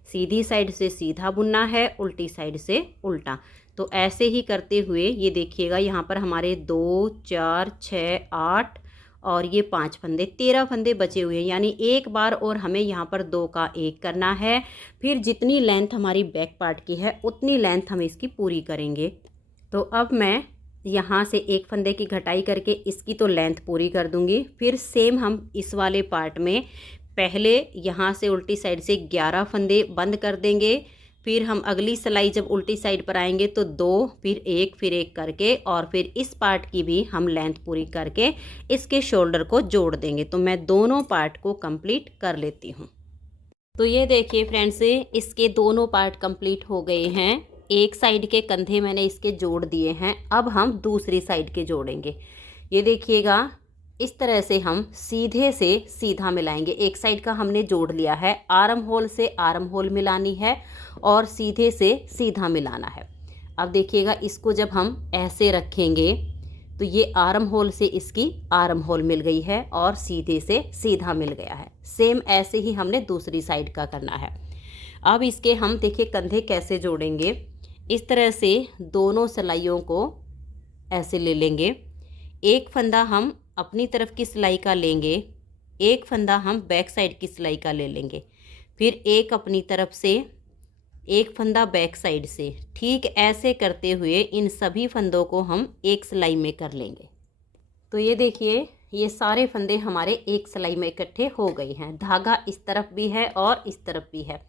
सीधी साइड से सीधा बुनना है, उल्टी साइड से उल्टा। तो ऐसे ही करते हुए ये देखिएगा यहाँ पर हमारे 2, 4, 6, 8 और ये 5 फंदे, 13 फंदे बचे हुए हैं। यानी एक बार और हमें यहाँ पर 2 का 1 करना है। फिर जितनी लेंथ हमारी बैक पार्ट की है उतनी लेंथ हम इसकी पूरी करेंगे। तो अब मैं यहाँ से 1 फंदे की घटाई करके इसकी तो लेंथ पूरी कर दूँगी। फिर सेम हम इस वाले पार्ट में पहले यहाँ से उल्टी साइड से 11 फंदे बंद कर देंगे। फिर हम अगली सिलाई जब उल्टी साइड पर आएंगे तो 2, फिर 1, फिर 1 करके और फिर इस पार्ट की भी हम लेंथ पूरी करके इसके शोल्डर को जोड़ देंगे। तो मैं दोनों पार्ट को कंप्लीट कर लेती हूँ। तो ये देखिए फ्रेंड्स, इसके दोनों पार्ट कंप्लीट हो गए हैं। एक साइड के कंधे मैंने इसके जोड़ दिए हैं। अब हम दूसरी साइड के जोड़ेंगे। ये देखिएगा इस तरह से हम सीधे से सीधा मिलाएंगे। एक साइड का हमने जोड़ लिया है, आर्म होल से आर्म होल मिलानी है और सीधे से सीधा मिलाना है। अब देखिएगा इसको जब हम ऐसे रखेंगे तो ये आर्म होल से इसकी आर्म होल मिल गई है और सीधे से सीधा मिल गया है। सेम ऐसे ही हमने दूसरी साइड का करना है। अब इसके हम देखिए कंधे कैसे जोड़ेंगे। इस तरह से दोनों सिलाइयों को ऐसे ले लेंगे। एक फंदा हम अपनी तरफ की सिलाई का लेंगे, एक फंदा हम बैक साइड की सिलाई का ले लेंगे, फिर एक अपनी तरफ से, एक फंदा बैक साइड से। ठीक ऐसे करते हुए इन सभी फंदों को हम एक सिलाई में कर लेंगे। तो ये देखिए ये सारे फंदे हमारे एक सिलाई में इकट्ठे हो गए हैं। धागा इस तरफ भी है और इस तरफ भी है।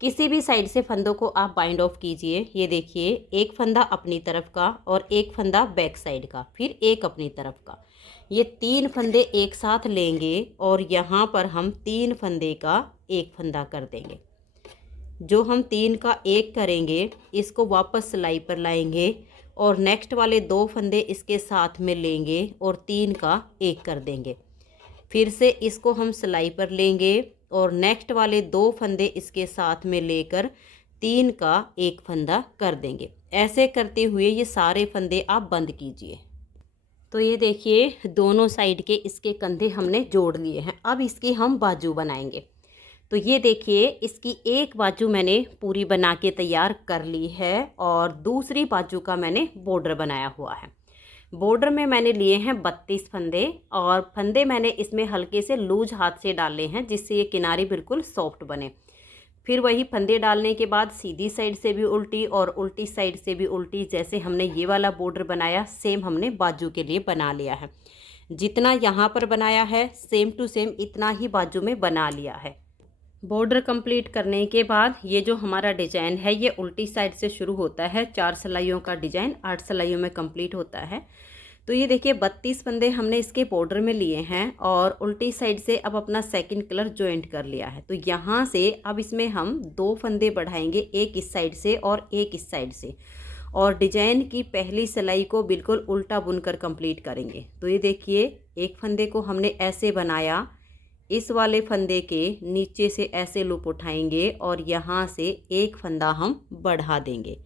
किसी भी साइड से फंदों को आप बाइंड ऑफ कीजिए। ये देखिए एक फंदा अपनी तरफ का और एक फंदा बैक साइड का, फिर एक अपनी तरफ का। ये 3 फंदे एक साथ लेंगे और यहाँ पर हम 3 फंदे का 1 फंदा कर देंगे। जो हम 3 का 1 करेंगे इसको वापस सिलाई पर लाएंगे और नेक्स्ट वाले 2 फंदे इसके साथ में लेंगे और 3 का 1 कर देंगे। फिर से इसको हम सिलाई पर लेंगे और नेक्स्ट वाले 2 फंदे इसके साथ में लेकर 3 का 1 फंदा कर देंगे। ऐसे करते हुए ये सारे फंदे आप बंद कीजिए। तो ये देखिए दोनों साइड के इसके कंधे हमने जोड़ लिए हैं। अब इसकी हम बाजू बनाएंगे। तो ये देखिए इसकी एक बाजू मैंने पूरी बना के तैयार कर ली है और दूसरी बाजू का मैंने बॉर्डर बनाया हुआ है। बॉर्डर में मैंने लिए हैं 32 फंदे और फंदे मैंने इसमें हल्के से लूज हाथ से डाले हैं जिससे ये किनारे बिल्कुल सॉफ्ट बने। फिर वही फंदे डालने के बाद सीधी साइड से भी उल्टी और उल्टी साइड से भी उल्टी, जैसे हमने ये वाला बॉर्डर बनाया सेम हमने बाजू के लिए बना लिया है। जितना यहाँ पर बनाया है सेम टू सेम इतना ही बाजू में बना लिया है। बॉर्डर कंप्लीट करने के बाद ये जो हमारा डिजाइन है ये उल्टी साइड से शुरू होता है। 4 सिलाइयों का डिजाइन 8 सिलाइयों में कंप्लीट होता है। तो ये देखिए 32 फंदे हमने इसके बॉर्डर में लिए हैं और उल्टी साइड से अब अपना सेकंड कलर ज्वाइंट कर लिया है। तो यहाँ से अब इसमें हम 2 फंदे बढ़ाएंगे, एक इस साइड से और एक इस साइड से, और डिजाइन की पहली सिलाई को बिल्कुल उल्टा बुनकर कंप्लीट करेंगे। तो ये देखिए एक फंदे को हमने ऐसे बनाया, इस वाले फंदे के नीचे से ऐसे लूप उठाएंगे और यहाँ से एक फंदा हम बढ़ा देंगे।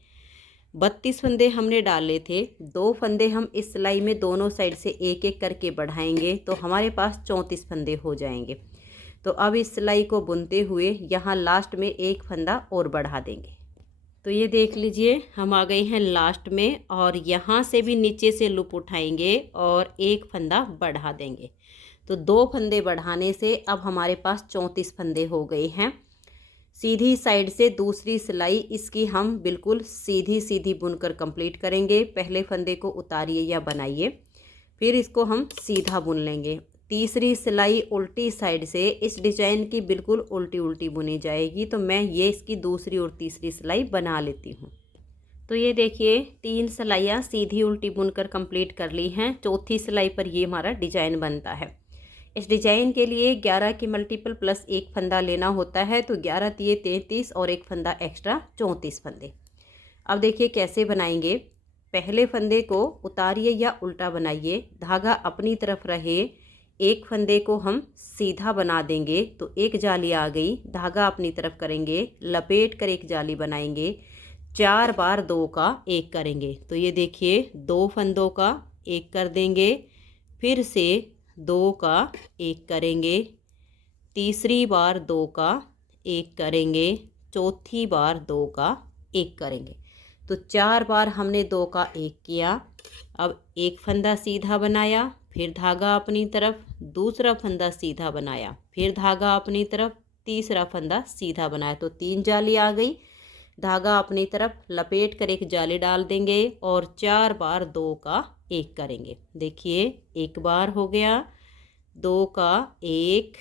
32 फंदे हमने डाले थे, 2 फंदे हम इस सिलाई में दोनों साइड से एक एक करके बढ़ाएंगे तो हमारे पास 34 फंदे हो जाएंगे। तो अब इस सिलाई को बुनते हुए यहाँ लास्ट में एक फंदा और बढ़ा देंगे। तो ये देख लीजिए हम आ गए हैं लास्ट में और यहाँ से भी नीचे से लूप उठाएंगे और एक फंदा बढ़ा देंगे। तो 2 फंदे बढ़ाने से अब हमारे पास 34 फंदे हो गए हैं। सीधी साइड से दूसरी सिलाई इसकी हम बिल्कुल सीधी सीधी बुनकर कंप्लीट करेंगे। पहले फंदे को उतारिए या बनाइए, फिर इसको हम सीधा बुन लेंगे। तीसरी सिलाई उल्टी साइड से इस डिजाइन की बिल्कुल उल्टी उल्टी बुनी जाएगी। तो मैं ये इसकी दूसरी और तीसरी सिलाई बना लेती हूँ। तो ये देखिए 3 सिलाइयाँ सीधी उल्टी बुनकर कंप्लीट कर ली हैं। चौथी सिलाई पर ये हमारा डिजाइन बनता है। इस डिजाइन के लिए 11 के मल्टीपल प्लस एक फंदा लेना होता है। तो 11 तिये 33 और एक फंदा एक्स्ट्रा 34 फंदे। अब देखिए कैसे बनाएंगे। पहले फंदे को उतारिए या उल्टा बनाइए, धागा अपनी तरफ रहे, एक फंदे को हम सीधा बना देंगे तो एक जाली आ गई, धागा अपनी तरफ करेंगे, लपेट कर एक जाली बनाएंगे, 4 बार 2 का 1 करेंगे। तो ये देखिए 2 फंदों का 1 कर देंगे, फिर से 2 का 1 करेंगे, तीसरी बार 2 का 1 करेंगे, चौथी बार 2 का 1 करेंगे। तो 4 बार हमने 2 का 1 किया। अब एक फंदा सीधा बनाया, फिर धागा अपनी तरफ, दूसरा फंदा सीधा बनाया, फिर धागा अपनी तरफ, तीसरा फंदा सीधा बनाया। तो 3 जाली आ गई, धागा अपनी तरफ लपेट कर एक जाली डाल देंगे और 4 बार 2 का 1 करेंगे। देखिए एक बार हो गया, 2 का 1,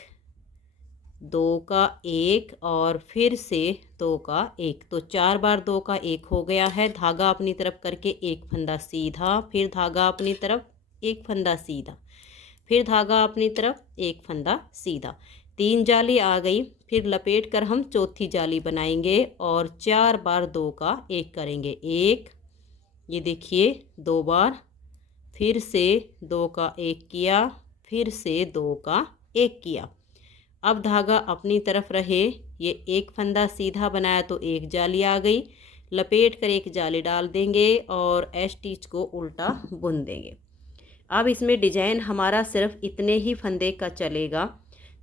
2 का 1 और फिर से 2 का 1। तो 4 बार 2 का 1 हो गया है। धागा अपनी तरफ करके एक फंदा सीधा, फिर धागा अपनी तरफ, एक फंदा सीधा, फिर धागा अपनी तरफ, एक फंदा सीधा। 3 जाली आ गई, फिर लपेट कर हम चौथी जाली बनाएंगे और 4 बार 2 का 1 करेंगे। 1, ये देखिए 2 बार, फिर से 2 का 1 किया, फिर से 2 का 1 किया। अब धागा अपनी तरफ रहे, ये एक फंदा सीधा बनाया तो एक जाली आ गई, लपेट कर एक जाली डाल देंगे और स्टिच को उल्टा बुन देंगे। अब इसमें डिजाइन हमारा सिर्फ इतने ही फंदे का चलेगा।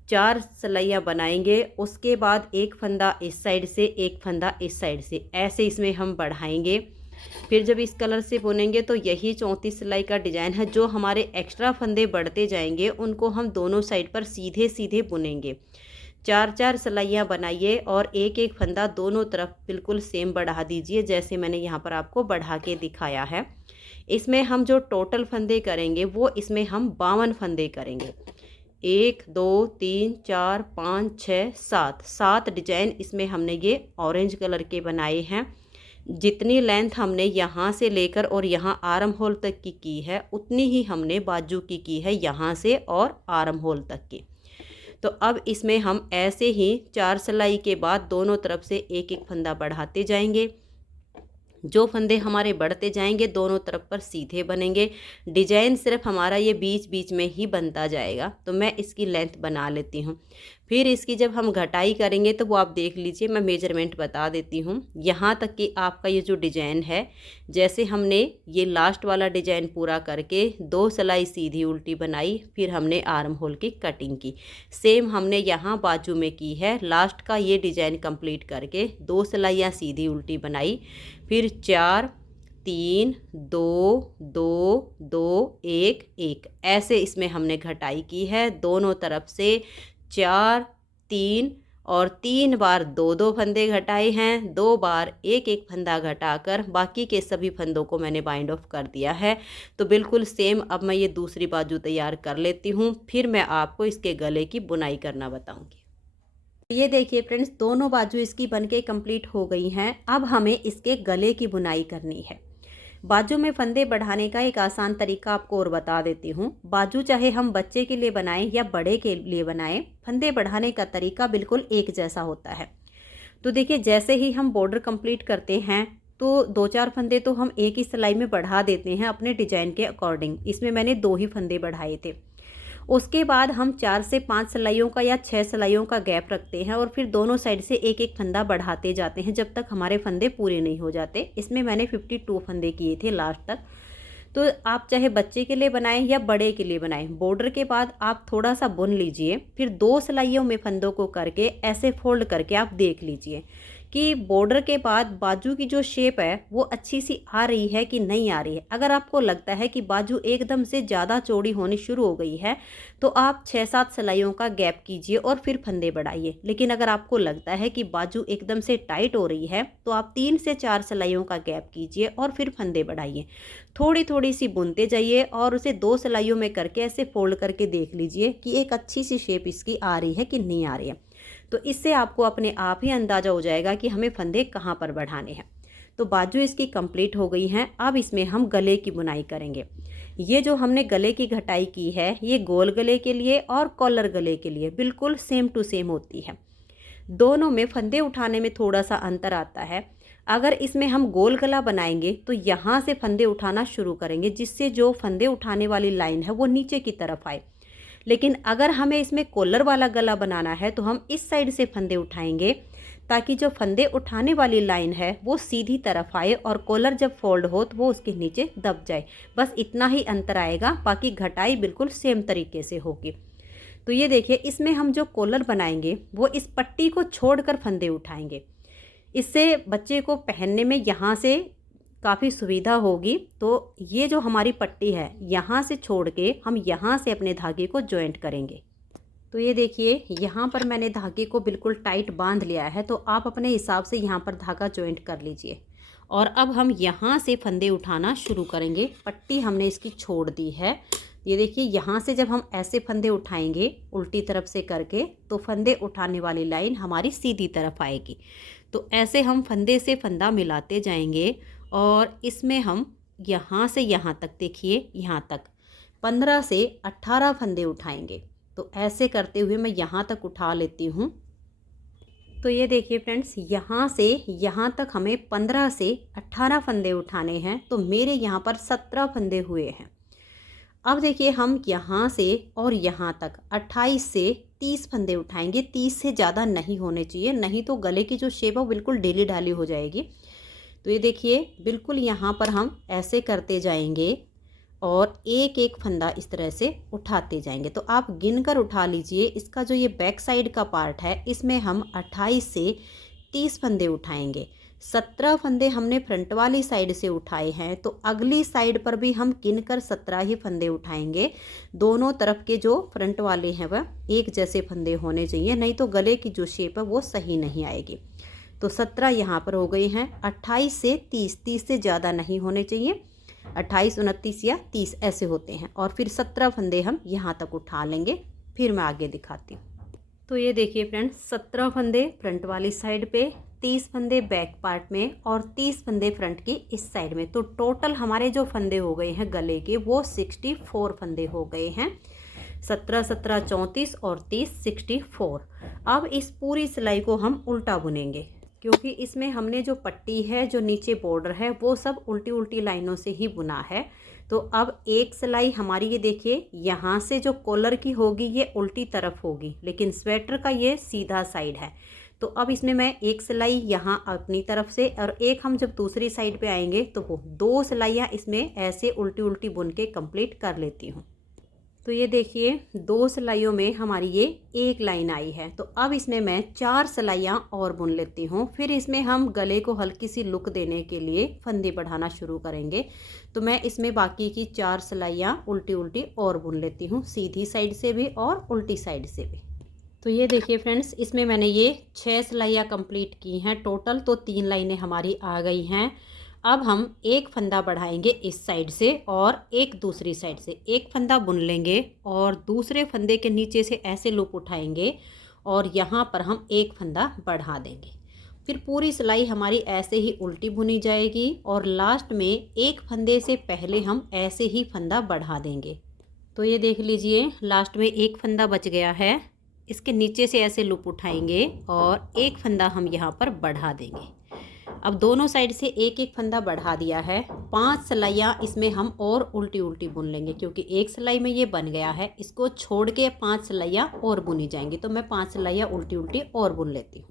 4 सिलाइयाँ बनाएंगे, उसके बाद एक फंदा इस साइड से, एक फंदा इस साइड से, ऐसे इसमें हम बढ़ाएंगे। फिर जब इस कलर से बुनेंगे तो यही 34 सिलाई का डिजाइन है। जो हमारे एक्स्ट्रा फंदे बढ़ते जाएंगे उनको हम दोनों साइड पर सीधे सीधे बुनेंगे। 4-4 सिलाइयाँ बनाइए और एक एक फंदा दोनों तरफ बिल्कुल सेम बढ़ा दीजिए, जैसे मैंने यहाँ पर आपको बढ़ा के दिखाया है। इसमें हम जो टोटल फंदे करेंगे वो इसमें हम 52 फंदे करेंगे। 1 2 3 4 5 6 7 डिजाइन इसमें हमने ये ऑरेंज कलर के बनाए हैं। जितनी लेंथ हमने यहाँ से लेकर और यहाँ आर्म होल तक की है उतनी ही हमने बाजू की है, यहाँ से और आर्म होल तक की। तो अब इसमें हम ऐसे ही 4 सिलाई के बाद दोनों तरफ से एक एक फंदा बढ़ाते जाएंगे। जो फंदे हमारे बढ़ते जाएंगे दोनों तरफ पर सीधे बनेंगे। डिजाइन सिर्फ हमारा ये बीच बीच में ही बनता जाएगा। तो मैं इसकी लेंथ बना लेती हूँ। फिर इसकी जब हम घटाई करेंगे तो वो आप देख लीजिए, मैं मेजरमेंट बता देती हूँ। यहाँ तक कि आपका ये जो डिजाइन है, जैसे हमने ये लास्ट वाला डिजाइन पूरा करके 2 सिलाई सीधी उल्टी बनाई, फिर हमने आर्म होल की कटिंग की, सेम हमने यहाँ बाजू में की है। लास्ट का ये डिजाइन कंप्लीट करके 2 सिलाइयाँ सीधी उल्टी बनाई, फिर 4 3 2 2 2 1 1, ऐसे इसमें हमने घटाई की है। दोनों तरफ से 4 3 और 3 बार 2-2 फंदे घटाए हैं, 2 बार 1-1 फंदा घटाकर बाकी के सभी फंदों को मैंने बाइंड ऑफ कर दिया है। तो बिल्कुल सेम अब मैं ये दूसरी बाजू तैयार कर लेती हूँ, फिर मैं आपको इसके गले की बुनाई करना बताऊँगी। ये देखिए फ्रेंड्स, दोनों बाजू इसकी बनके कंप्लीट हो गई हैं। अब हमें इसके गले की बुनाई करनी है। बाजू में फंदे बढ़ाने का एक आसान तरीका आपको और बता देती हूँ। बाजू चाहे हम बच्चे के लिए बनाएं या बड़े के लिए बनाएं, फंदे बढ़ाने का तरीका बिल्कुल एक जैसा होता है। तो देखिए, जैसे ही हम बॉर्डर कंप्लीट करते हैं तो 2-4 फंदे तो हम एक ही सिलाई में बढ़ा देते हैं अपने डिजाइन के अकॉर्डिंग। इसमें मैंने 2 ही फंदे बढ़ाए थे। उसके बाद हम 4 से 5 सिलाइयों का या 6 सिलाइयों का गैप रखते हैं और फिर दोनों साइड से एक एक फंदा बढ़ाते जाते हैं जब तक हमारे फंदे पूरे नहीं हो जाते। इसमें मैंने 52 फंदे किए थे लास्ट तक। तो आप चाहे बच्चे के लिए बनाएं या बड़े के लिए बनाएं, बॉर्डर के बाद आप थोड़ा सा बुन लीजिए, फिर 2 सिलाइयों में फंदों को करके ऐसे फोल्ड करके आप देख लीजिए कि बॉर्डर के बाद बाजू की जो शेप है वो अच्छी सी आ रही है कि नहीं आ रही है। अगर आपको लगता है कि बाजू एकदम से ज़्यादा चौड़ी होनी शुरू हो गई है तो आप 6-7 सिलाइयों का गैप कीजिए और फिर फंदे बढ़ाइए। लेकिन अगर आपको लगता है कि बाजू एकदम से टाइट हो रही है तो आप 3 से 4 सिलाइयों का गैप कीजिए और फिर फंदे बढ़ाइए। थोड़ी थोड़ी सी बुनते जाइए और उसे 2 सिलाइयों में करके ऐसे फोल्ड करके देख लीजिए कि एक अच्छी सी शेप इसकी आ रही है कि नहीं आ रही है। तो इससे आपको अपने आप ही अंदाज़ा हो जाएगा कि हमें फंदे कहाँ पर बढ़ाने हैं। तो बाजू इसकी कंप्लीट हो गई हैं। अब इसमें हम गले की बुनाई करेंगे। ये जो हमने गले की घटाई की है ये गोल गले के लिए और कॉलर गले के लिए बिल्कुल सेम टू सेम होती है। दोनों में फंदे उठाने में थोड़ा सा अंतर आता है। अगर इसमें हम गोल गला बनाएंगे तो यहाँ से फंदे उठाना शुरू करेंगे जिससे जो फंदे उठाने वाली लाइन है वो नीचे की तरफ आए। लेकिन अगर हमें इसमें कॉलर वाला गला बनाना है तो हम इस साइड से फंदे उठाएंगे ताकि जो फंदे उठाने वाली लाइन है वो सीधी तरफ आए और कॉलर जब फोल्ड हो तो वो उसके नीचे दब जाए। बस इतना ही अंतर आएगा, बाकी घटाई बिल्कुल सेम तरीके से होगी। तो ये देखिए, इसमें हम जो कॉलर बनाएंगे वो इस पट्टी को छोड़कर फंदे उठाएंगे। इससे बच्चे को पहनने में यहाँ से काफ़ी सुविधा होगी। तो ये जो हमारी पट्टी है यहाँ से छोड़ के हम यहाँ से अपने धागे को जॉइंट करेंगे। तो ये देखिए, यहाँ पर मैंने धागे को बिल्कुल टाइट बांध लिया है। तो आप अपने हिसाब से यहाँ पर धागा जॉइंट कर लीजिए और अब हम यहाँ से फंदे उठाना शुरू करेंगे। पट्टी हमने इसकी छोड़ दी है। ये देखिए, यहाँ से जब हम ऐसे फंदे उठाएंगे उल्टी तरफ से करके तो फंदे उठाने वाली लाइन हमारी सीधी तरफ आएगी। तो ऐसे हम फंदे से फंदा मिलाते जाएंगे और इसमें हम यहाँ से यहाँ तक, देखिए यहाँ तक 15 से 18 फंदे उठाएंगे। तो ऐसे करते हुए मैं यहाँ तक उठा लेती हूँ। तो ये देखिए फ्रेंड्स, यहाँ से यहाँ तक हमें 15 से 18 फंदे उठाने हैं। तो मेरे यहाँ पर 17 फंदे हुए हैं। अब देखिए, हम यहाँ से और यहाँ तक 28 से 30 फंदे उठाएंगे। 30 से ज़्यादा नहीं होने चाहिए, नहीं तो गले की जो शेप है वो बिल्कुल ढीली ढाली हो जाएगी। तो ये देखिए, बिल्कुल यहाँ पर हम ऐसे करते जाएंगे और एक एक फंदा इस तरह से उठाते जाएंगे। तो आप गिन कर उठा लीजिए। इसका जो ये बैक साइड का पार्ट है इसमें हम 28 से 30 फंदे उठाएंगे। 17 फंदे हमने फ्रंट वाली साइड से उठाए हैं, तो अगली साइड पर भी हम गिन कर 17 ही फंदे उठाएंगे। दोनों तरफ के जो फ्रंट वाले हैं वह एक जैसे फंदे होने चाहिए, नहीं तो गले की जो शेप है वो सही नहीं आएगी। तो 17 यहाँ पर हो गए हैं। 28 से 30, 30 से ज़्यादा नहीं होने चाहिए। 28, 29 या 30 ऐसे होते हैं। और फिर 17 फंदे हम यहाँ तक उठा लेंगे। फिर मैं आगे दिखाती हूँ। तो ये देखिए फ्रेंड्स, 17 फंदे फ्रंट वाली साइड पे, 30 फंदे बैक पार्ट में और 30 फंदे फ्रंट की इस साइड में। तो टोटल हमारे जो फंदे हो गए हैं गले के वो 64 फंदे हो गए हैं। 17, 17, 34 और 30, 64। अब इस पूरी सिलाई को हम उल्टा बुनेंगे क्योंकि इसमें हमने जो पट्टी है, जो नीचे बॉर्डर है, वो सब उल्टी उल्टी लाइनों से ही बुना है। तो अब एक सिलाई हमारी, ये देखिए, यहाँ से जो कॉलर की होगी ये उल्टी तरफ होगी, लेकिन स्वेटर का ये सीधा साइड है। तो अब इसमें मैं एक सिलाई यहाँ अपनी तरफ से और एक हम जब दूसरी साइड पे आएंगे तो वो 2 सिलाइयाँ इसमें ऐसे उल्टी उल्टी बुन के कंप्लीट कर लेती हूँ। तो ये देखिए, 2 सिलाइयों में हमारी ये एक लाइन आई है। तो अब इसमें मैं 4 सिलाइयाँ और बुन लेती हूँ। फिर इसमें हम गले को हल्की सी लुक देने के लिए फंदे बढ़ाना शुरू करेंगे। तो मैं इसमें बाकी की 4 सिलाइयाँ उल्टी उल्टी और बुन लेती हूँ, सीधी साइड से भी और उल्टी साइड से भी। तो ये देखिए फ्रेंड्स, इसमें मैंने ये 6 सिलाइयाँ कंप्लीट की हैं टोटल, तो 3 लाइनें हमारी आ गई हैं। अब हम एक फंदा बढ़ाएंगे इस साइड से और एक दूसरी साइड से, एक फंदा बुन लेंगे और दूसरे फंदे के नीचे से ऐसे लूप उठाएंगे और यहाँ पर हम एक फंदा बढ़ा देंगे। फिर पूरी सिलाई हमारी ऐसे ही उल्टी बुनी जाएगी और लास्ट में एक फंदे से पहले हम ऐसे ही फंदा बढ़ा देंगे। तो ये देख लीजिए, लास्ट में एक फंदा बच गया है। इसके नीचे से ऐसे लूप उठाएंगे और एक फंदा हम यहाँ पर बढ़ा देंगे। अब दोनों साइड से एक एक फंदा बढ़ा दिया है। 5 सिलाइयाँ इसमें हम और उल्टी उल्टी बुन लेंगे, क्योंकि एक सिलाई में ये बन गया है। इसको छोड़ के 5 सिलाइयाँ और बुनी जाएंगी, तो मैं 5 सिलाइयाँ उल्टी उल्टी और बुन लेती हूँ।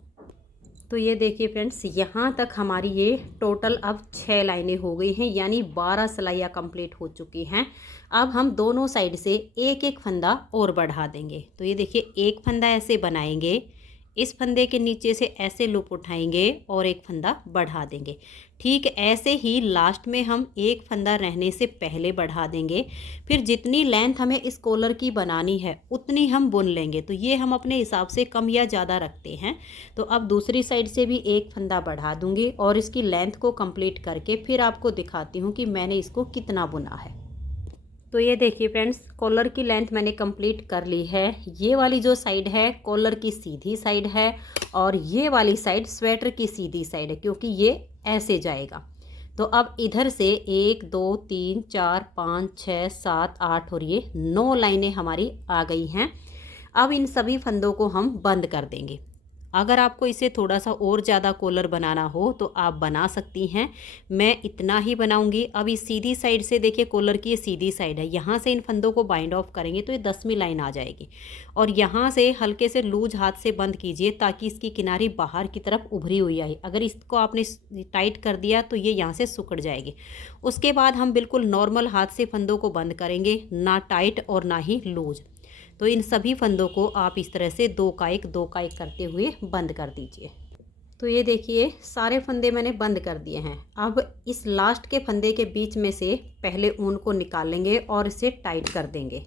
तो ये देखिए फ्रेंड्स, यहाँ तक हमारी ये टोटल अब 6 लाइनें हो गई हैं, यानी 12 सिलाइयाँ कंप्लीट हो चुकी हैं। अब हम दोनों साइड से एक एक फंदा और बढ़ा देंगे। तो ये देखिए, एक फंदा ऐसे बनाएंगे, इस फंदे के नीचे से ऐसे लूप उठाएंगे और एक फंदा बढ़ा देंगे। ठीक ऐसे ही लास्ट में हम एक फंदा रहने से पहले बढ़ा देंगे। फिर जितनी लेंथ हमें इस कॉलर की बनानी है उतनी हम बुन लेंगे। तो ये हम अपने हिसाब से कम या ज़्यादा रखते हैं। तो अब दूसरी साइड से भी एक फंदा बढ़ा दूंगी और इसकी लेंथ को कंप्लीट करके फिर आपको दिखाती हूँ कि मैंने इसको कितना बुना है। तो ये देखिए फ्रेंड्स, कॉलर की लेंथ मैंने कंप्लीट कर ली है। ये वाली जो साइड है कॉलर की सीधी साइड है और ये वाली साइड स्वेटर की सीधी साइड है, क्योंकि ये ऐसे जाएगा। तो अब इधर से 1 2 3 4 5 6 7 8 और ये 9 लाइनें हमारी आ गई हैं। अब इन सभी फंदों को हम बंद कर देंगे। अगर आपको इसे थोड़ा सा और ज़्यादा कॉलर बनाना हो तो आप बना सकती हैं। मैं इतना ही बनाऊंगी। अब इस सीधी साइड से देखिए, कॉलर की ये सीधी साइड है, यहाँ से इन फंदों को बाइंड ऑफ करेंगे तो ये 10वीं लाइन आ जाएगी। और यहाँ से हल्के से लूज हाथ से बंद कीजिए ताकि इसकी किनारी बाहर की तरफ उभरी हुई आए। अगर इसको आपने टाइट कर दिया तो ये यहाँ से सिकुड़ जाएगी। उसके बाद हम बिल्कुल नॉर्मल हाथ से फंदों को बंद करेंगे, ना टाइट और ना ही लूज। तो इन सभी फंदों को आप इस तरह से 2 का 1 करते हुए बंद कर दीजिए। तो ये देखिए, सारे फंदे मैंने बंद कर दिए हैं। अब इस लास्ट के फंदे के बीच में से पहले ऊन को निकालेंगे और इसे टाइट कर देंगे।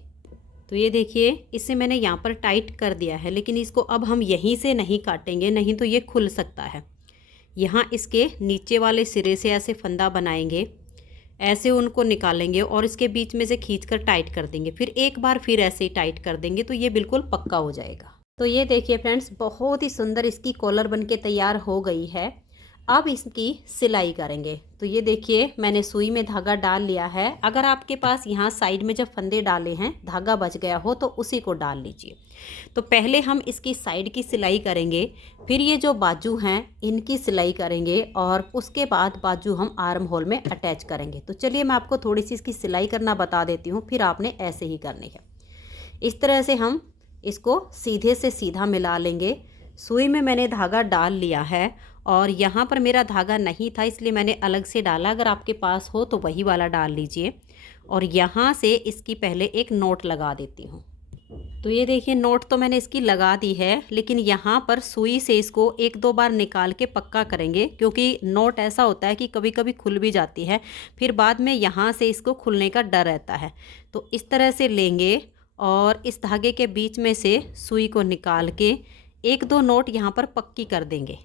तो ये देखिए, इसे मैंने यहाँ पर टाइट कर दिया है, लेकिन इसको अब हम यहीं से नहीं काटेंगे, नहीं तो ये खुल सकता है। यहाँ इसके नीचे वाले सिरे से ऐसे फंदा बनाएंगे, ऐसे उनको निकालेंगे और इसके बीच में से खींचकर टाइट कर देंगे। फिर एक बार फिर ऐसे ही टाइट कर देंगे तो ये बिल्कुल पक्का हो जाएगा। तो ये देखिए फ्रेंड्स, बहुत ही सुंदर इसकी कॉलर बनके तैयार हो गई है। अब इसकी सिलाई करेंगे। तो ये देखिए, मैंने सुई में धागा डाल लिया है। अगर आपके पास यहाँ साइड में जब फंदे डाले हैं धागा बच गया हो तो उसी को डाल लीजिए। तो पहले हम इसकी साइड की सिलाई करेंगे, फिर ये जो बाजू हैं इनकी सिलाई करेंगे और उसके बाद बाजू हम आर्म होल में अटैच करेंगे। तो चलिए मैं आपको थोड़ी सी इसकी सिलाई करना बता देती हूँ, फिर आपने ऐसे ही करनी है। इस तरह से हम इसको सीधे से सीधा मिला लेंगे। सुई में मैंने धागा डाल लिया है और यहाँ पर मेरा धागा नहीं था इसलिए मैंने अलग से डाला। अगर आपके पास हो तो वही वाला डाल लीजिए। और यहाँ से इसकी पहले एक नोट लगा देती हूँ। तो ये देखिए, नोट तो मैंने इसकी लगा दी है, लेकिन यहाँ पर सुई से इसको 1-2 बार निकाल के पक्का करेंगे, क्योंकि नोट ऐसा होता है कि कभी कभी खुल भी जाती है, फिर बाद में यहाँ से इसको खुलने का डर रहता है। तो इस तरह से लेंगे और इस धागे के बीच में से सुई को निकाल के 1-2 नोट यहाँ पर पक्की कर देंगे।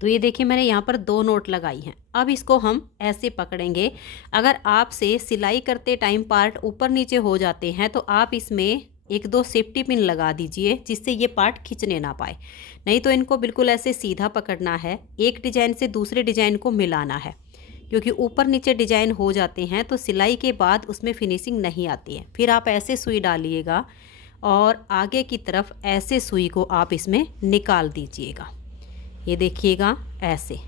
तो ये देखिए, मैंने यहाँ पर 2 नोट लगाई हैं। अब इसको हम ऐसे पकड़ेंगे। अगर आपसे सिलाई करते टाइम पार्ट ऊपर नीचे हो जाते हैं तो आप इसमें 1-2 सेफ्टी पिन लगा दीजिए, जिससे ये पार्ट खींचने ना पाए। नहीं तो इनको बिल्कुल ऐसे सीधा पकड़ना है, एक डिजाइन से दूसरे डिजाइन को मिलाना है, क्योंकि ऊपर नीचे डिजाइन हो जाते हैं तो सिलाई के बाद उसमें फिनिशिंग नहीं आती है। फिर आप ऐसे सुई डालिएगा और आगे की तरफ ऐसे सुई को आप इसमें निकाल दीजिएगा। ये देखिएगा, ऐसे।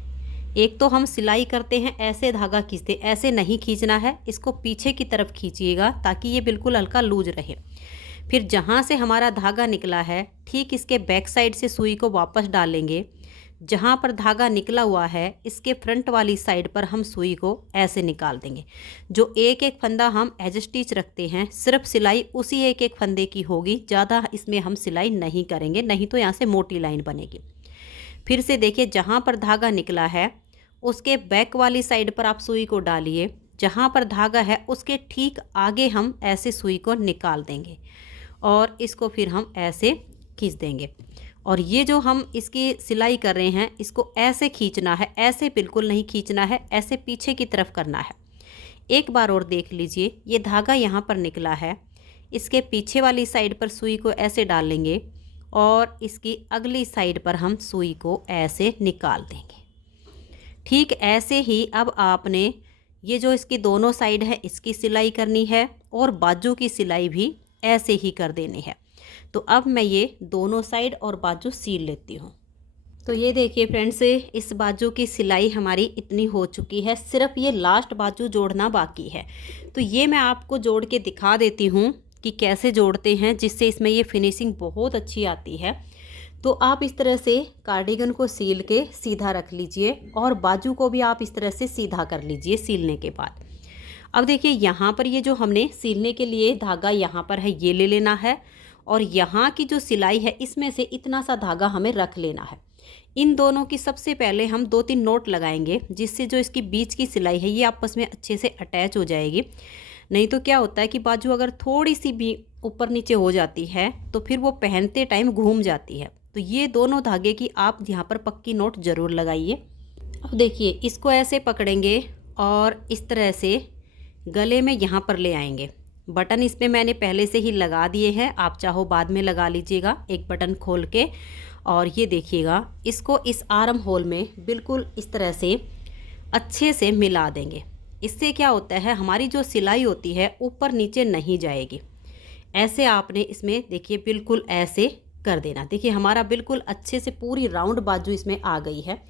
एक तो हम सिलाई करते हैं ऐसे धागा खींचते, ऐसे नहीं खींचना है, इसको पीछे की तरफ खींचिएगा ताकि ये बिल्कुल हल्का लूज रहे। फिर जहाँ से हमारा धागा निकला है ठीक इसके बैक साइड से सुई को वापस डालेंगे। जहाँ पर धागा निकला हुआ है इसके फ्रंट वाली साइड पर हम सुई को ऐसे निकाल देंगे। जो एक एक फंदा हम एज स्टिच रखते हैं, सिर्फ सिलाई उसी एक एक फंदे की होगी, ज़्यादा इसमें हम सिलाई नहीं करेंगे, नहीं तो यहाँ से मोटी लाइन बनेगी। फिर से देखिए, जहाँ पर धागा निकला है उसके बैक वाली साइड पर आप सुई को डालिए। जहाँ पर धागा है उसके ठीक आगे हम ऐसे सुई को निकाल देंगे और इसको फिर हम ऐसे खींच देंगे। और ये जो हम इसकी सिलाई कर रहे हैं इसको ऐसे खींचना है, ऐसे बिल्कुल नहीं खींचना है, ऐसे पीछे की तरफ करना है। एक बार और देख लीजिए, ये धागा यहाँ पर निकला है, इसके पीछे वाली साइड पर सुई को ऐसे डाल लेंगे और इसकी अगली साइड पर हम सुई को ऐसे निकाल देंगे। ठीक ऐसे ही अब आपने ये जो इसकी दोनों साइड है इसकी सिलाई करनी है और बाजू की सिलाई भी ऐसे ही कर देनी है। तो अब मैं ये दोनों साइड और बाजू सील लेती हूँ। तो ये देखिए फ्रेंड्स, इस बाजू की सिलाई हमारी इतनी हो चुकी है, सिर्फ ये लास्ट बाजू जोड़ना बाकी है। तो ये मैं आपको जोड़ के दिखा देती हूँ कि कैसे जोड़ते हैं, जिससे इसमें ये फिनिशिंग बहुत अच्छी आती है। तो आप इस तरह से कार्डिगन को सील के सीधा रख लीजिए और बाजू को भी आप इस तरह से सीधा कर लीजिए सीलने के बाद। अब देखिए यहाँ पर ये जो हमने सीलने के लिए धागा यहाँ पर है ये ले लेना है और यहाँ की जो सिलाई है इसमें से इतना सा धागा हमें रख लेना है। इन दोनों की सबसे पहले हम 2-3 नोट लगाएंगे, जिससे जो इसकी बीच की सिलाई है ये आपस में अच्छे से अटैच हो जाएगी। नहीं तो क्या होता है कि बाजू अगर थोड़ी सी भी ऊपर नीचे हो जाती है तो फिर वो पहनते टाइम घूम जाती है। तो ये दोनों धागे की आप यहाँ पर पक्की नोट ज़रूर लगाइए। अब देखिए इसको ऐसे पकड़ेंगे और इस तरह से गले में यहाँ पर ले आएंगे। बटन इसमें मैंने पहले से ही लगा दिए हैं, आप चाहो बाद में लगा लीजिएगा एक बटन खोल के। और ये देखिएगा इसको इस आर्म होल में बिल्कुल इस तरह से अच्छे से मिला देंगे। इससे क्या होता है हमारी जो सिलाई होती है ऊपर नीचे नहीं जाएगी। ऐसे आपने इसमें देखिए बिल्कुल ऐसे कर देना। देखिए हमारा बिल्कुल अच्छे से पूरी राउंड बाजू इसमें आ गई है।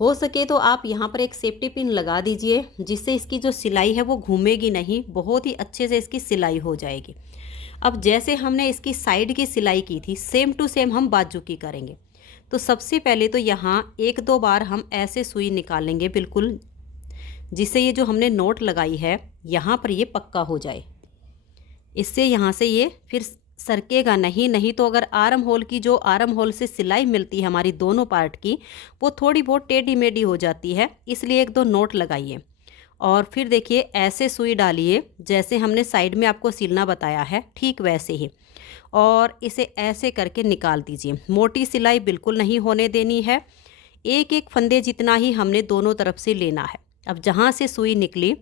हो सके तो आप यहाँ पर एक सेफ्टी पिन लगा दीजिए, जिससे इसकी जो सिलाई है वो घूमेगी नहीं, बहुत ही अच्छे से इसकी सिलाई हो जाएगी। अब जैसे हमने इसकी साइड की सिलाई की थी सेम टू सेम हम बाजू की करेंगे। तो सबसे पहले तो यहाँ 1-2 बार हम ऐसे सुई निकालेंगे बिल्कुल, जिससे ये जो हमने नोट लगाई है यहाँ पर ये पक्का हो जाए। इससे यहाँ से ये फिर सरकेगा नहीं। नहीं तो अगर आर्म होल की जो आर्म होल से सिलाई मिलती है हमारी दोनों पार्ट की, वो थोड़ी बहुत टेढ़ी मेढ़ी हो जाती है। इसलिए 1-2 नोट लगाइए और फिर देखिए ऐसे सुई डालिए जैसे हमने साइड में आपको सिलना बताया है, ठीक वैसे ही, और इसे ऐसे करके निकाल दीजिए। मोटी सिलाई बिल्कुल नहीं होने देनी है, एक फंदे जितना ही हमने दोनों तरफ से लेना है। अब जहाँ से सुई निकली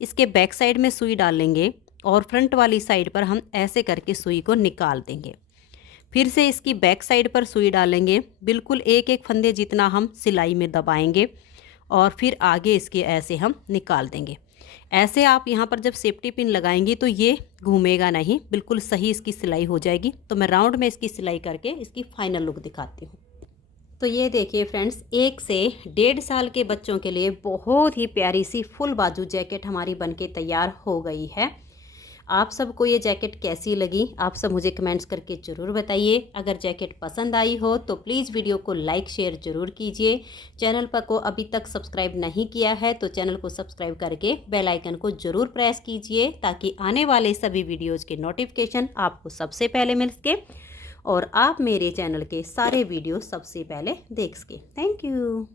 इसके बैक साइड में सुई डाल लेंगे और फ्रंट वाली साइड पर हम ऐसे करके सुई को निकाल देंगे। फिर से इसकी बैक साइड पर सुई डालेंगे, बिल्कुल एक फंदे जितना हम सिलाई में दबाएंगे और फिर आगे इसके ऐसे हम निकाल देंगे। ऐसे आप यहाँ पर जब सेफ्टी पिन लगाएंगी तो ये घूमेगा नहीं, बिल्कुल सही इसकी सिलाई हो जाएगी। तो मैं राउंड में इसकी सिलाई करके इसकी फाइनल लुक दिखाती हूँ। तो ये देखिए फ्रेंड्स, 1 से 1.5 साल के बच्चों के लिए बहुत ही प्यारी सी फुल बाजू जैकेट हमारी बनके तैयार हो गई है। आप सबको ये जैकेट कैसी लगी आप सब मुझे कमेंट्स करके ज़रूर बताइए। अगर जैकेट पसंद आई हो तो प्लीज़ वीडियो को लाइक शेयर ज़रूर कीजिए। चैनल पर को अभी तक सब्सक्राइब नहीं किया है तो चैनल को सब्सक्राइब करके बेल आइकन को ज़रूर प्रेस कीजिए, ताकि आने वाले सभी वीडियोज़ के नोटिफिकेशन आपको सबसे पहले मिल सके और आप मेरे चैनल के सारे वीडियो सबसे पहले देख सकें। Thank you.